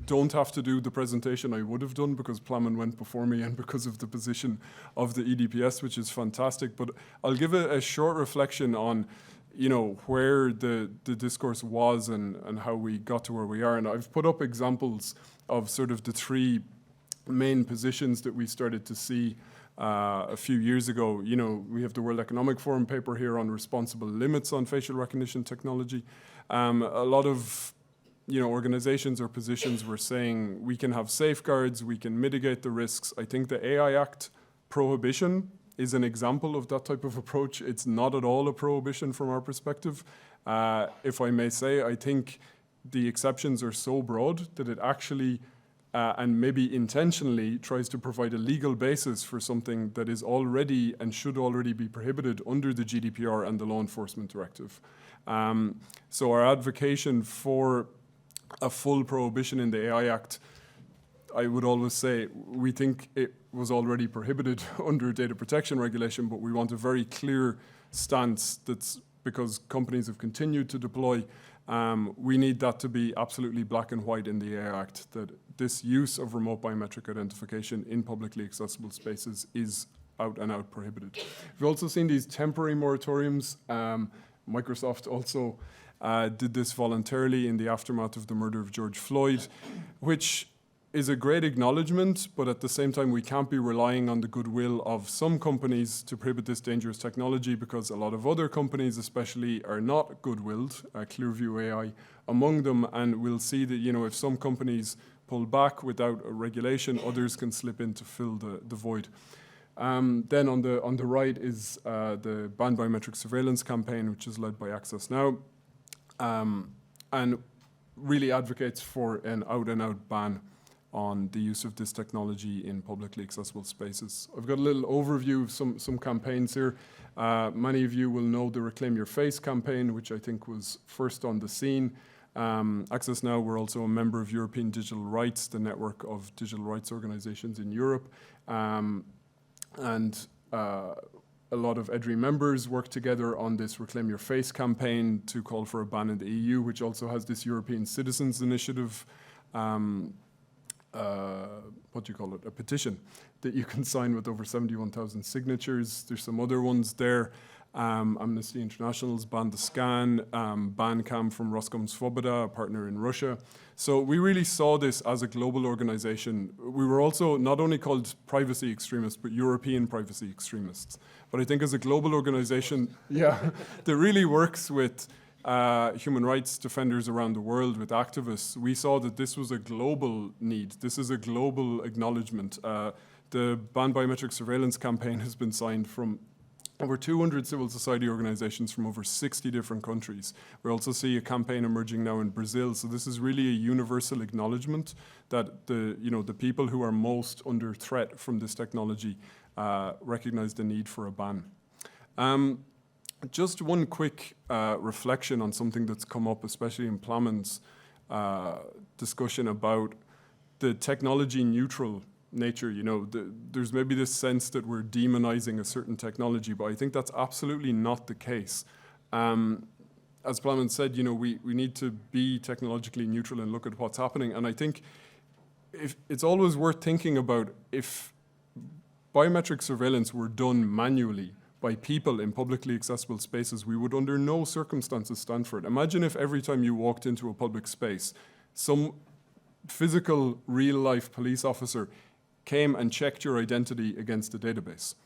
don't have to do the presentation I would have done because Plamon went before me and because of the position of the EDPS, which is fantastic. But I'll give a short reflection on, where the discourse was and how we got to where we are. And I've put up examples of sort of the three main positions that we started to see a few years ago. We have the World Economic Forum paper here on responsible limits on facial recognition technology. A lot of organizations or positions were saying we can have safeguards, we can mitigate the risks. I think the AI Act prohibition is an example of that type of approach. It's not at all a prohibition from our perspective. If I may say, I think the exceptions are so broad that it actually, and maybe intentionally, tries to provide a legal basis for something that is already and should already be prohibited under the GDPR and the Law Enforcement Directive. So our advocacy for a full prohibition in the AI Act, I would always say we think it was already prohibited under data protection regulation, but we want a very clear stance that's because companies have continued to deploy. We need that to be absolutely black and white in the AI Act, that this use of remote biometric identification in publicly accessible spaces is out and out prohibited. We've also seen these temporary moratoriums. Microsoft also did this voluntarily in the aftermath of the murder of George Floyd, which is a great acknowledgement, but at the same time, we can't be relying on the goodwill of some companies to prohibit this dangerous technology because a lot of other companies especially are not good-willed, Clearview AI among them, and we'll see that, if some companies pull back without a regulation, others can slip in to fill the void. Then on the right is the Ban Biometric Surveillance campaign, which is led by Access Now, and really advocates for an out-and-out ban on the use of this technology in publicly accessible spaces. I've got a little overview of some campaigns here. Many of you will know the Reclaim Your Face campaign, which I think was first on the scene. Access Now, we're also a member of European Digital Rights, the network of digital rights organizations in Europe. And a lot of EDRI members work together on this Reclaim Your Face campaign to call for a ban in the EU, which also has this European Citizens Initiative, a petition that you can sign with over 71,000 signatures. There's some other ones there. Amnesty International's Ban the Scan, Bancam from Roskomsvoboda, a partner in Russia. So we really saw this as a global organization. We were also not only called privacy extremists, but European privacy extremists. But I think as a global organization, that really works with human rights defenders around the world, with activists, we saw that this was a global need. This is a global acknowledgement. The Ban Biometric Surveillance campaign has been signed from over 200 civil society organizations from over 60 different countries. We also see a campaign emerging now in Brazil. So this is really a universal acknowledgement that the people who are most under threat from this technology recognize the need for a ban. Just one quick reflection on something that's come up, especially in Plamin's discussion about the technology neutral nature. There's maybe this sense that we're demonizing a certain technology, but I think that's absolutely not the case. As Plamin said, we need to be technologically neutral and look at what's happening. And I think it's always worth thinking about if biometric surveillance were done manually by people in publicly accessible spaces, we would under no circumstances stand for it. Imagine if every time you walked into a public space, some physical, real-life police officer came and checked your identity against a database.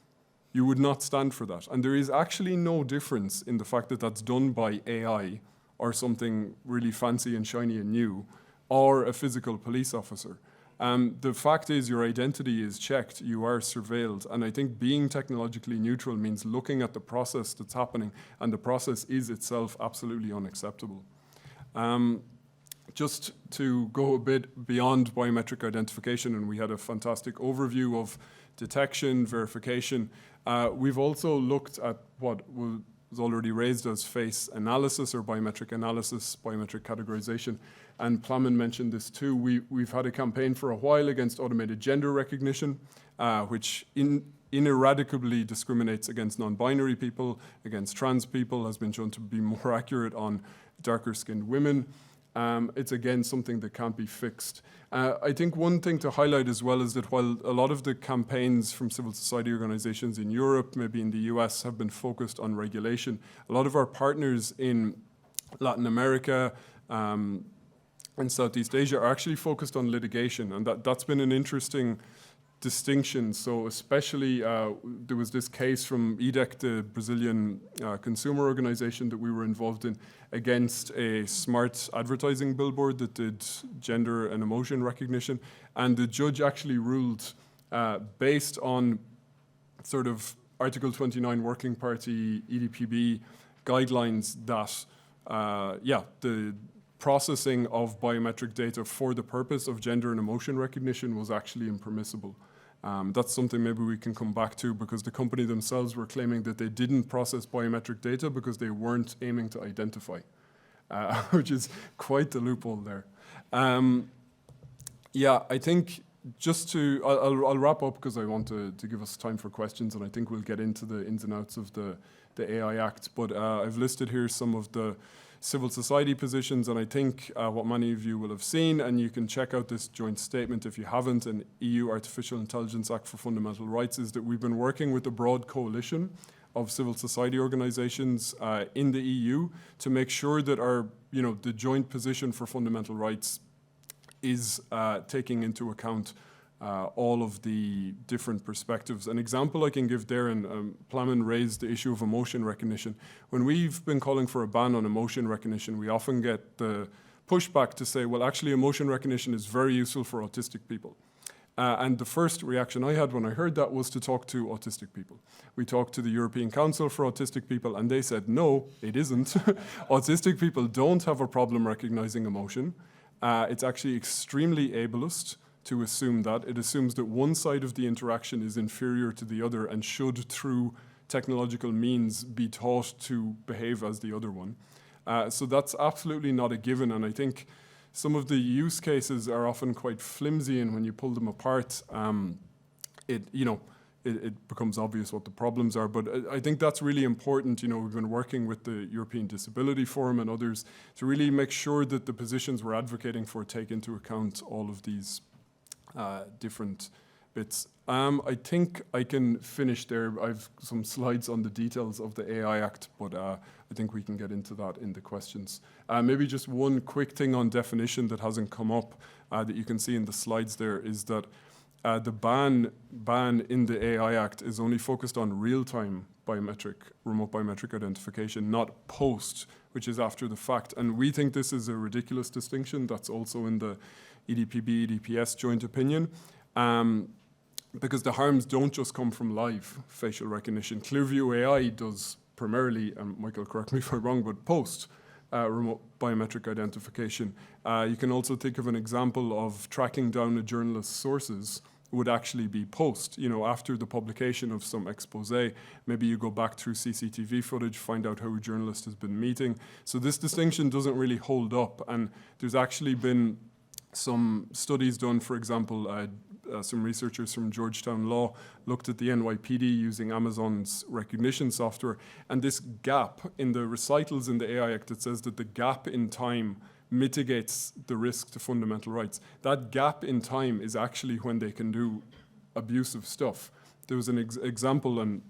You would not stand for that. And there is actually no difference in the fact that that's done by AI or something really fancy and shiny and new, or a physical police officer. The fact is your identity is checked, you are surveilled, and I think being technologically neutral means looking at the process that's happening, and the process is itself absolutely unacceptable. Just to go a bit beyond biometric identification, and we had a fantastic overview of detection, verification, we've also looked at what was already raised as face analysis or biometric analysis, biometric categorization. And Plamin mentioned this too. We've had a campaign for a while against automated gender recognition, which ineradicably discriminates against non-binary people, against trans people, has been shown to be more accurate on darker-skinned women. It's, again, something that can't be fixed. I think one thing to highlight as well is that while a lot of the campaigns from civil society organizations in Europe, maybe in the US, have been focused on regulation, a lot of our partners in Latin America, and Southeast Asia are actually focused on litigation, and that's been an interesting distinction. So especially there was this case from EDEC, the Brazilian consumer organization that we were involved in, against a smart advertising billboard that did gender and emotion recognition, and the judge actually ruled based on sort of Article 29 Working Party EDPB guidelines that the processing of biometric data for the purpose of gender and emotion recognition was actually impermissible. That's something maybe we can come back to, because the company themselves were claiming that they didn't process biometric data because they weren't aiming to identify, which is quite the loophole there. I think I'll wrap up because I want to give us time for questions, and I think we'll get into the ins and outs of the AI Act. But I've listed here some of the civil society positions, and I think what many of you will have seen, and you can check out this joint statement if you haven't, an EU Artificial Intelligence Act for Fundamental Rights, is that we've been working with a broad coalition of civil society organizations in the EU to make sure that the joint position for fundamental rights is taking into account all of the different perspectives. An example I can give there, and Plamen raised the issue of emotion recognition. When we've been calling for a ban on emotion recognition, we often get the pushback to say, well, actually emotion recognition is very useful for autistic people. And the first reaction I had when I heard that was to talk to autistic people. We talked to the European Council for Autistic People, and they said, no, it isn't. Autistic people don't have a problem recognizing emotion. It's actually extremely ableist to assume that. It assumes that one side of the interaction is inferior to the other and should, through technological means, be taught to behave as the other one. So that's absolutely not a given, and I think some of the use cases are often quite flimsy, and when you pull them apart, it becomes obvious what the problems are. But I think that's really important. We've been working with the European Disability Forum and others to really make sure that the positions we're advocating for take into account all of these different bits. I think I can finish there. I've some slides on the details of the AI Act, but I think we can get into that in the questions. Maybe just one quick thing on definition that hasn't come up that you can see in the slides there is that the ban in the AI Act is only focused on real-time remote biometric identification, not post, which is after the fact. And we think this is a ridiculous distinction. That's also in the EDPB, EDPS joint opinion. Because the harms don't just come from live facial recognition. Clearview AI does primarily, and Michael, correct me if I'm wrong, but post remote biometric identification. You can also think of an example of tracking down a journalist's sources would actually be post. After the publication of some expose, maybe you go back through CCTV footage, find out who a journalist has been meeting. So this distinction doesn't really hold up, and there's actually been some studies done. For example, some researchers from Georgetown Law looked at the NYPD using Amazon's recognition software, and this gap in the recitals in the AI Act, it says that the gap in time mitigates the risk to fundamental rights. That gap in time is actually when they can do abusive stuff. There was an example, and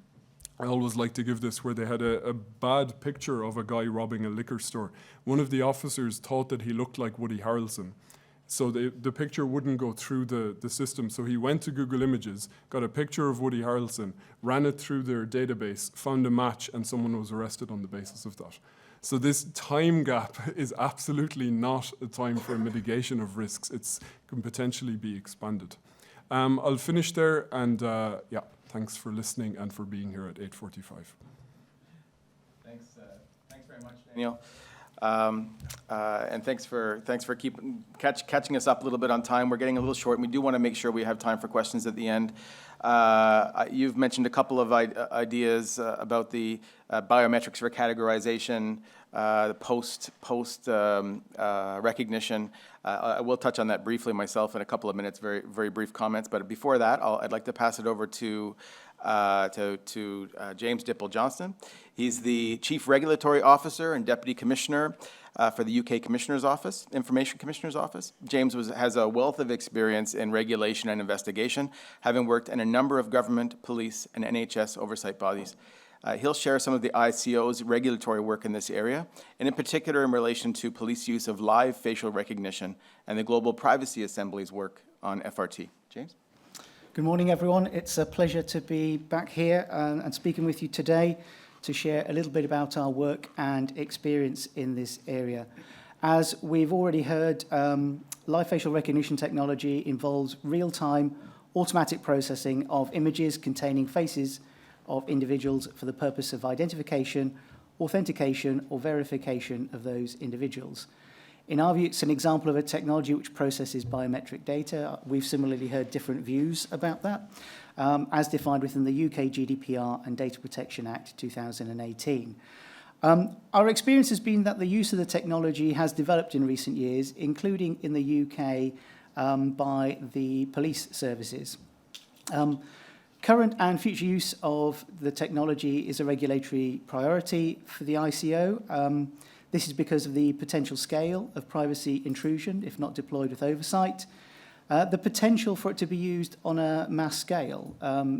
I always like to give this, where they had a bad picture of a guy robbing a liquor store. One of the officers thought that he looked like Woody Harrelson. So the picture wouldn't go through the system. So he went to Google Images, got a picture of Woody Harrelson, ran it through their database, found a match, and someone was arrested on the basis of that. So this time gap is absolutely not a time for mitigation of risks. It can potentially be expanded. I'll finish there, and thanks for listening and for being here at 8:45. Thanks very much, Daniel. And thanks for catching us up a little bit on time. We're getting a little short, and we do want to make sure we have time for questions at the end. You've mentioned a couple of ideas about the biometrics for categorization, the post recognition. I will touch on that briefly myself in a couple of minutes, very, very brief comments. But before that, I'd like to pass it over to James Dipple-Johnston. He's the Chief Regulatory Officer and Deputy Commissioner for the UK Commissioner's Office, Information Commissioner's Office. James has a wealth of experience in regulation and investigation, having worked in a number of government, police, and NHS oversight bodies. He'll share some of the ICO's regulatory work in this area, and in particular in relation to police use of live facial recognition and the Global Privacy Assembly's work on FRT. James? Good morning, everyone. It's a pleasure to be back here and speaking with you today to share a little bit about our work and experience in this area. As we've already heard, live facial recognition technology involves real-time automatic processing of images containing faces of individuals for the purpose of identification, authentication, or verification of those individuals. In our view, it's an example of a technology which processes biometric data. We've similarly heard different views about that, as defined within the UK GDPR and Data Protection Act 2018. Our experience has been that the use of the technology has developed in recent years, including in the UK by the police services. Current and future use of the technology is a regulatory priority for the ICO. This is because of the potential scale of privacy intrusion, if not deployed with oversight. The potential for it to be used on a mass scale.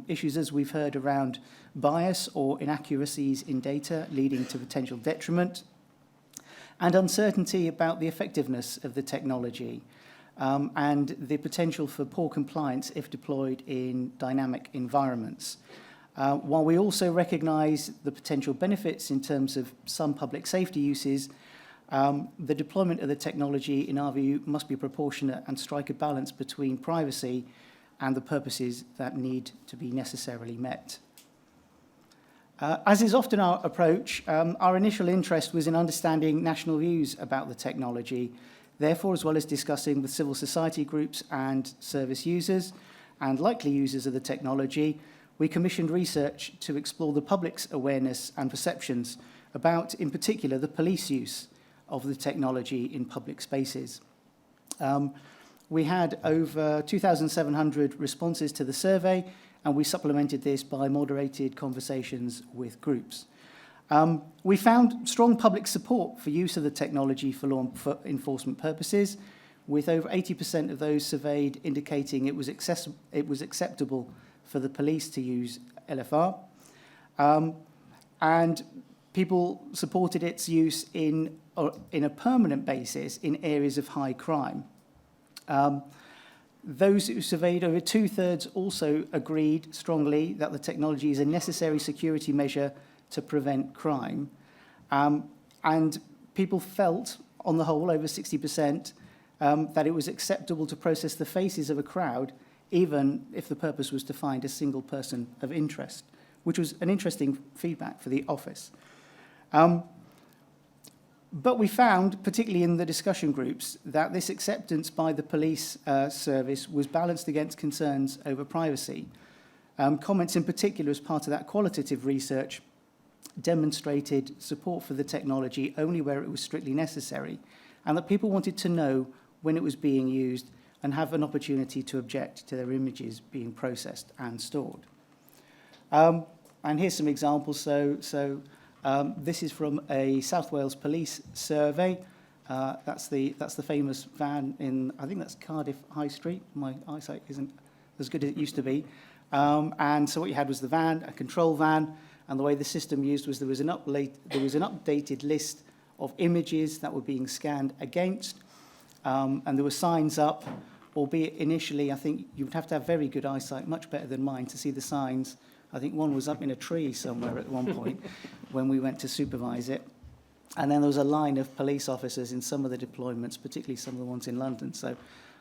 Issues, as we've heard, around bias or inaccuracies in data leading to potential detriment, and uncertainty about the effectiveness of the technology, and the potential for poor compliance if deployed in dynamic environments. While we also recognise the potential benefits in terms of some public safety uses, the deployment of the technology, in our view, must be proportionate and strike a balance between privacy and the purposes that need to be necessarily met. As is often our approach, our initial interest was in understanding national views about the technology. Therefore, as well as discussing with civil society groups and service users and likely users of the technology, we commissioned research to explore the public's awareness and perceptions about, in particular, the police use of the technology in public spaces. We had over 2,700 responses to the survey, and we supplemented this by moderated conversations with groups. We found strong public support for use of the technology for law enforcement purposes, with over 80% of those surveyed indicating it was acceptable for the police to use LFR. And people supported its use in a permanent basis in areas of high crime. Those who surveyed, over 2/3 also agreed strongly that the technology is a necessary security measure to prevent crime. And people felt, on the whole, over 60%, that it was acceptable to process the faces of a crowd, even if the purpose was to find a single person of interest, which was an interesting feedback for the office. But we found, particularly in the discussion groups, that this acceptance by the police service was balanced against concerns over privacy. Comments in particular, as part of that qualitative research, demonstrated support for the technology only where it was strictly necessary, and that people wanted to know when it was being used and have an opportunity to object to their images being processed and stored. And here's some examples. This is from a South Wales police survey. That's the famous van in, I think that's Cardiff High Street. My eyesight isn't as good as it used to be. And so what you had was the van, a control van, and the way the system used was there was an updated list of images that were being scanned against, and there were signs up, albeit initially I think you would have to have very good eyesight, much better than mine, to see the signs. I think one was up in a tree somewhere at one point when we went to supervise it. And then there was a line of police officers in some of the deployments, particularly some of the ones in London. So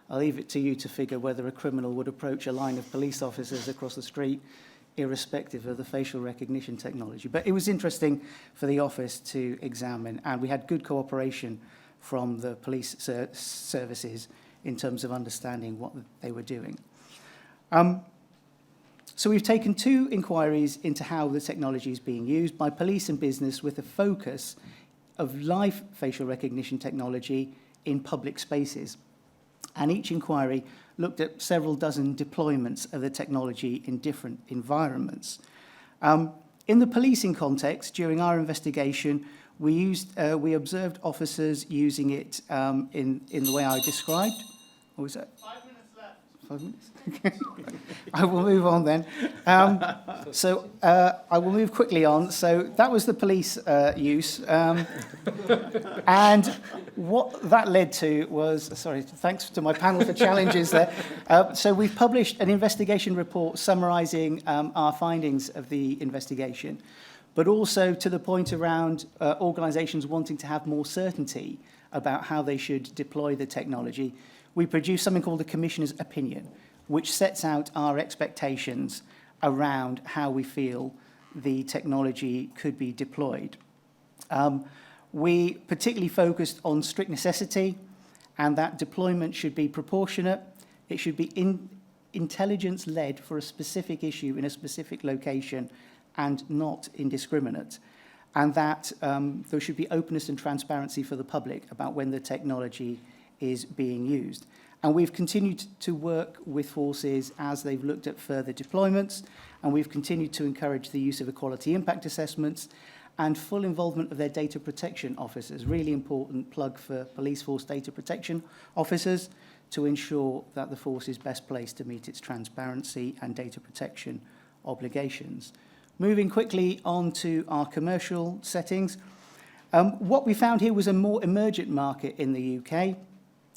I'll leave it to you to figure whether a criminal would approach a line of police officers across the street, irrespective of the facial recognition technology. But it was interesting for the office to examine, and we had good cooperation from the police services in terms of understanding what they were doing. So we've taken 2 inquiries into how the technology is being used by police and business, with a focus of live facial recognition technology in public spaces. And each inquiry looked at several dozen deployments of the technology in different environments. In the policing context, during our investigation, we observed officers using it in the way I described. What was that? 5 minutes left. 5 minutes? I will move on then. I will move quickly on. So that was the police use. And what that led to was, sorry, thanks to my panel for challenges there. So we've published an investigation report summarising our findings of the investigation, but also to the point around organisations wanting to have more certainty about how they should deploy the technology. We produced something called the Commissioner's Opinion, which sets out our expectations around how we feel the technology could be deployed. We particularly focused on strict necessity, and that deployment should be proportionate. It should be intelligence-led for a specific issue in a specific location and not indiscriminate. And that there should be openness and transparency for the public about when the technology is being used. And we've continued to work with forces as they've looked at further deployments, and we've continued to encourage the use of equality impact assessments and full involvement of their data protection officers. Really important plug for police force data protection officers to ensure that the force is best placed to meet its transparency and data protection obligations. Moving quickly on to our commercial settings. What we found here was a more emergent market in the UK.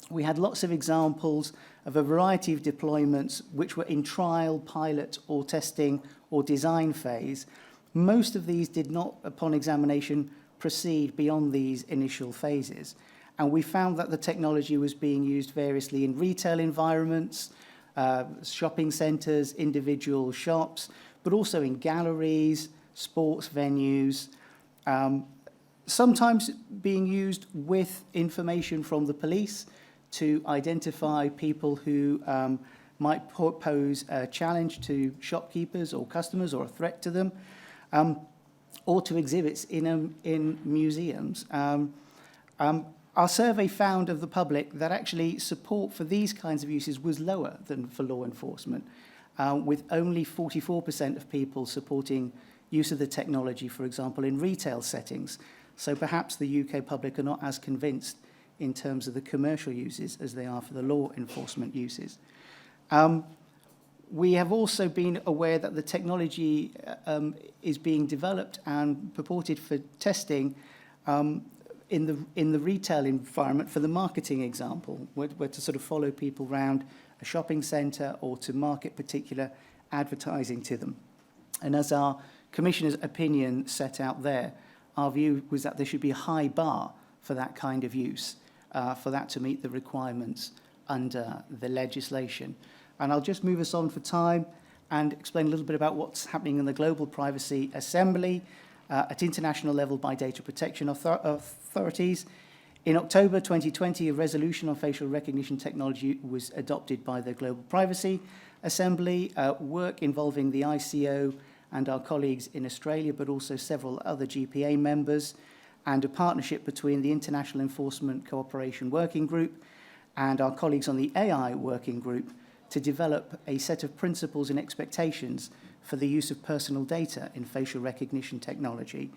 We had lots of examples of a variety of deployments which were in trial, pilot, or testing, or design phase. Most of these did not, upon examination, proceed beyond these initial phases. And we found that the technology was being used variously in retail environments, shopping centres, individual shops, but also in galleries, sports venues, sometimes being used with information from the police to identify people who might pose a challenge to shopkeepers or customers or a threat to them, or to exhibits in museums. Our survey found of the public that actually support for these kinds of uses was lower than for law enforcement, with only 44% of people supporting use of the technology, for example, in retail settings. So perhaps the UK public are not as convinced in terms of the commercial uses as they are for the law enforcement uses. We have also been aware that the technology is being developed and purported for testing in the retail environment for the marketing example, where to sort of follow people around a shopping centre or to market particular advertising to them. And as our Commissioner's opinion set out there, our view was that there should be a high bar for that kind of use, for that to meet the requirements under the legislation. And I'll just move us on for time and explain a little bit about what's happening in the Global Privacy Assembly at international level by data protection authorities. In October 2020, a resolution on facial recognition technology was adopted by the Global Privacy Assembly, work involving the ICO and our colleagues in Australia, but also several other GPA members, and a partnership between the International Enforcement Cooperation Working Group and our colleagues on the AI Working Group to develop a set of principles and expectations for the use of personal data in facial recognition technology.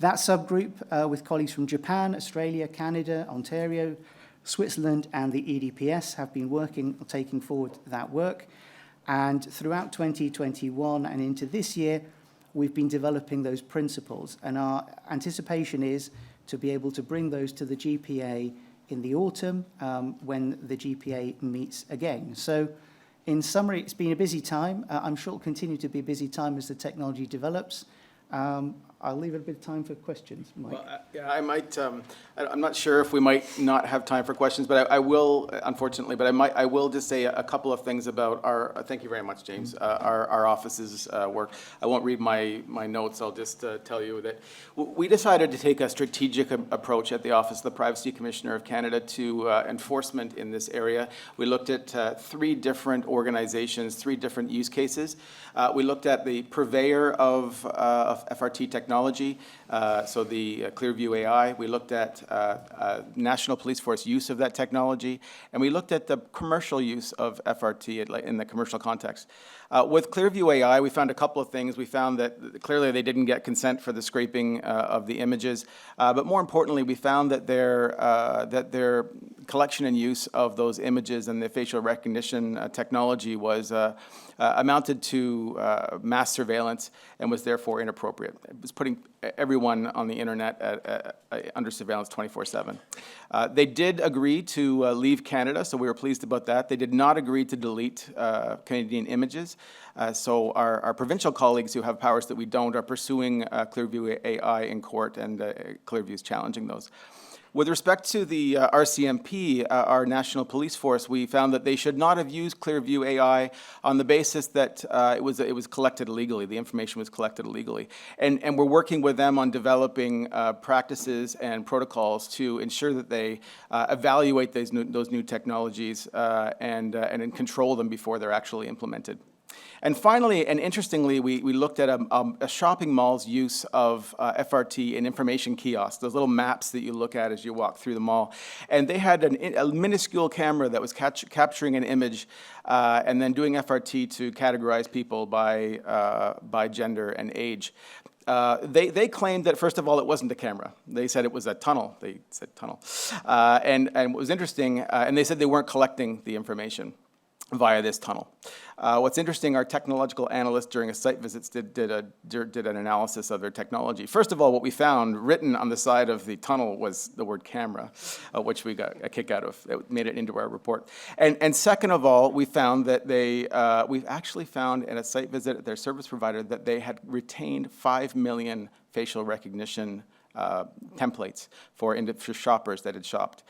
That subgroup, with colleagues from Japan, Australia, Canada, Ontario, Switzerland, and the EDPS, have been working on taking forward that work. And throughout 2021 and into this year, we've been developing those principles. And our anticipation is to be able to bring those to the GPA in the autumn when the GPA meets again. So in summary, it's been a busy time. I'm sure it'll continue to be a busy time as the technology develops. I'll leave it a bit of time for questions, Mike. Well, yeah, I might. I'm not sure if we might not have time for questions, but I will, unfortunately. But I will just say a couple of things about our. Thank you very much, James. Our office's work. I won't read my notes. I'll just tell you that we decided to take a strategic approach at the Office of the Privacy Commissioner of Canada to enforcement in this area. We looked at 3 different organizations, 3 different use cases. We looked at the purveyor of FRT technology. So the Clearview AI, we looked at National Police Force use of that technology, and we looked at the commercial use of FRT in the commercial context. With Clearview AI, we found a couple of things. We found that clearly they didn't get consent for the scraping of the images, but more importantly, we found that their collection and use of those images and the facial recognition technology was amounted to mass surveillance and was therefore inappropriate. It was putting everyone on the internet under surveillance 24/7. They did agree to leave Canada, so we were pleased about that. They did not agree to delete Canadian images. So our provincial colleagues who have powers that we don't are pursuing Clearview AI in court, and Clearview is challenging those. With respect to the RCMP, our National Police Force, we found that they should not have used Clearview AI on the basis that it was collected illegally. The information was collected illegally. And we're working with them on developing practices and protocols to ensure that they evaluate those new technologies and control them before they're actually implemented. And finally, and interestingly, we looked at a shopping mall's use of FRT in information kiosks, those little maps that you look at as you walk through the mall. And they had a minuscule camera that was capturing an image and then doing FRT to categorize people by gender and age. They claimed that, first of all, it wasn't a camera. They said it was a tunnel. They said tunnel. And what was interesting, and they said they weren't collecting the information via this tunnel. What's interesting, our technological analysts during a site visit did an analysis of their technology. First of all, what we found written on the side of the tunnel was the word camera, which we got a kick out of. It made it into our report. And second of all, we found that we've actually found in a site visit at their service provider that they had retained 5 million facial recognition templates for shoppers that had shopped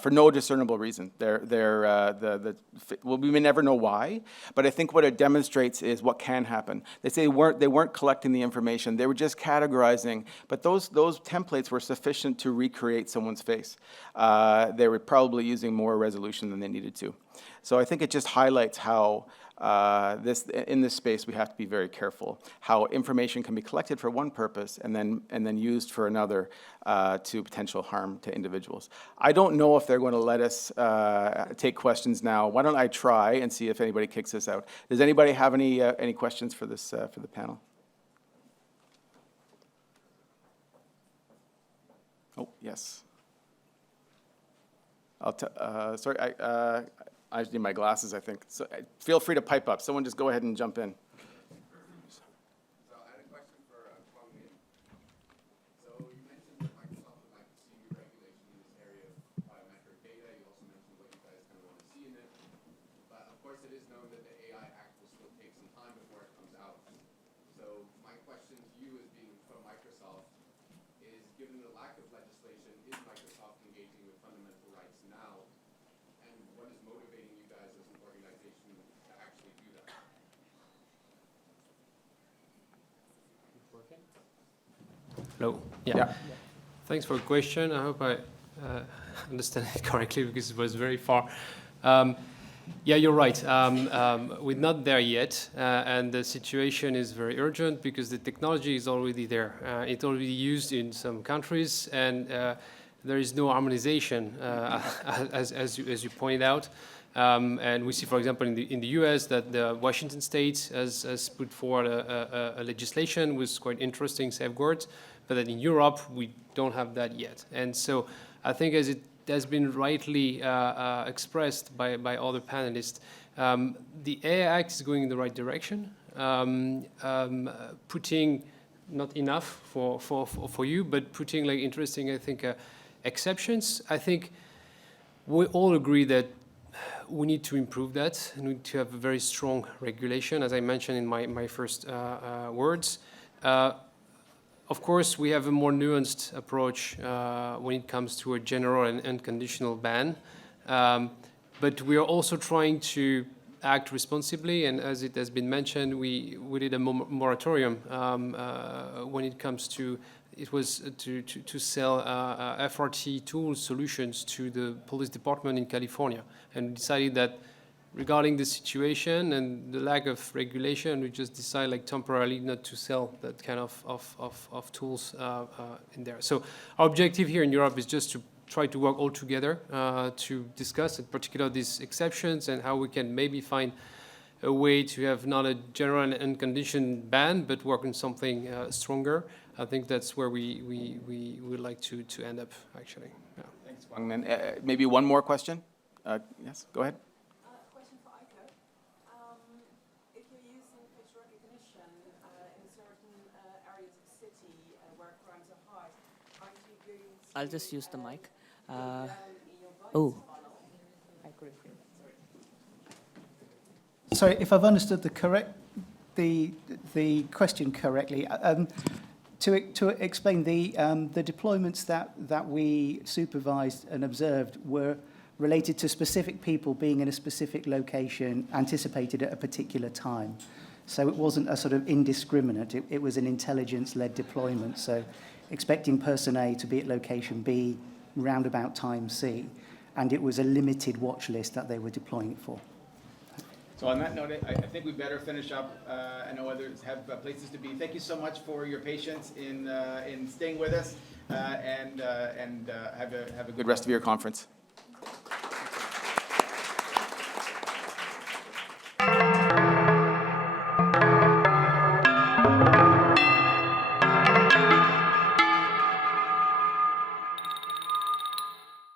for no discernible reason. Well, we may never know why, but I think what it demonstrates is what can happen. They say they weren't collecting the information; they were just categorizing. But those templates were sufficient to recreate someone's face. They were probably using more resolution than they needed to. So I think it just highlights how. In this space, we have to be very careful how information can be collected for one purpose and then used for another to potential harm to individuals. I don't know if they're going to let us take questions now. Why don't I try and see if anybody kicks this out? Does anybody have any questions for this for the panel? Oh, yes. Sorry, I just need my glasses, I think. So feel free to pipe up. Someone just go ahead and jump in. So I had a question for Kwang Min. So you mentioned that Microsoft would like to see regulation in this area of biometric data. You also mentioned what you guys kind of want to see in it. But of course, it is known that the AI Act will still take some time before it comes out. So my question to you as being from Microsoft is, given the lack of legislation, is Microsoft engaging with fundamental rights now? And what is motivating you guys as an organization to actually do that? Hello. Yeah. Thanks for the question. I hope I understand it correctly because it was very far. Yeah, you're right. We're not there yet, and the situation is very urgent because the technology is already there. It's already used in some countries, and there is no harmonization, as you pointed out. And we see, for example, in the US that the Washington State has put forward a legislation with quite interesting safeguards, but that in Europe, we don't have that yet. And so I think, as it has been rightly expressed by other panelists, the AI Act is going in the right direction, putting not enough for you, but putting like interesting, I think, exceptions. I think we all agree that we need to improve that, and we need to have a very strong regulation, as I mentioned in my first words. Of course, we have a more nuanced approach when it comes to a general and unconditional ban. But we are also trying to act responsibly, and as it has been mentioned, we did a moratorium when it comes to, it was to sell FRT tool solutions to the police department in California, and decided that regarding the situation and the lack of regulation, we just decide like temporarily not to sell that kind of tools in there. So our objective here in Europe is just to try to work all together to discuss in particular these exceptions and how we can maybe find a way to have not a general and unconditioned ban, but work on something stronger. I think that's where we would like to end up, actually. Yeah. Thanks, Kwang Min. Maybe one more question? Yes, go ahead. Question for Eiko. If you're using facial recognition in certain areas of the city where crimes are high, aren't you going to... I'll just use the mic. Oh. Sorry, if I've understood the question correctly, to explain, the deployments that we supervised and observed were related to specific people being in a specific location anticipated at a particular time. So it wasn't a sort of indiscriminate, it was an intelligence-led deployment. So expecting person A to be at location B round about time C, and it was a limited watch list that they were deploying it for. So on that note, I think we better finish up. I know others have places to be. Thank you so much for your patience in staying with us, and have a good rest of your conference.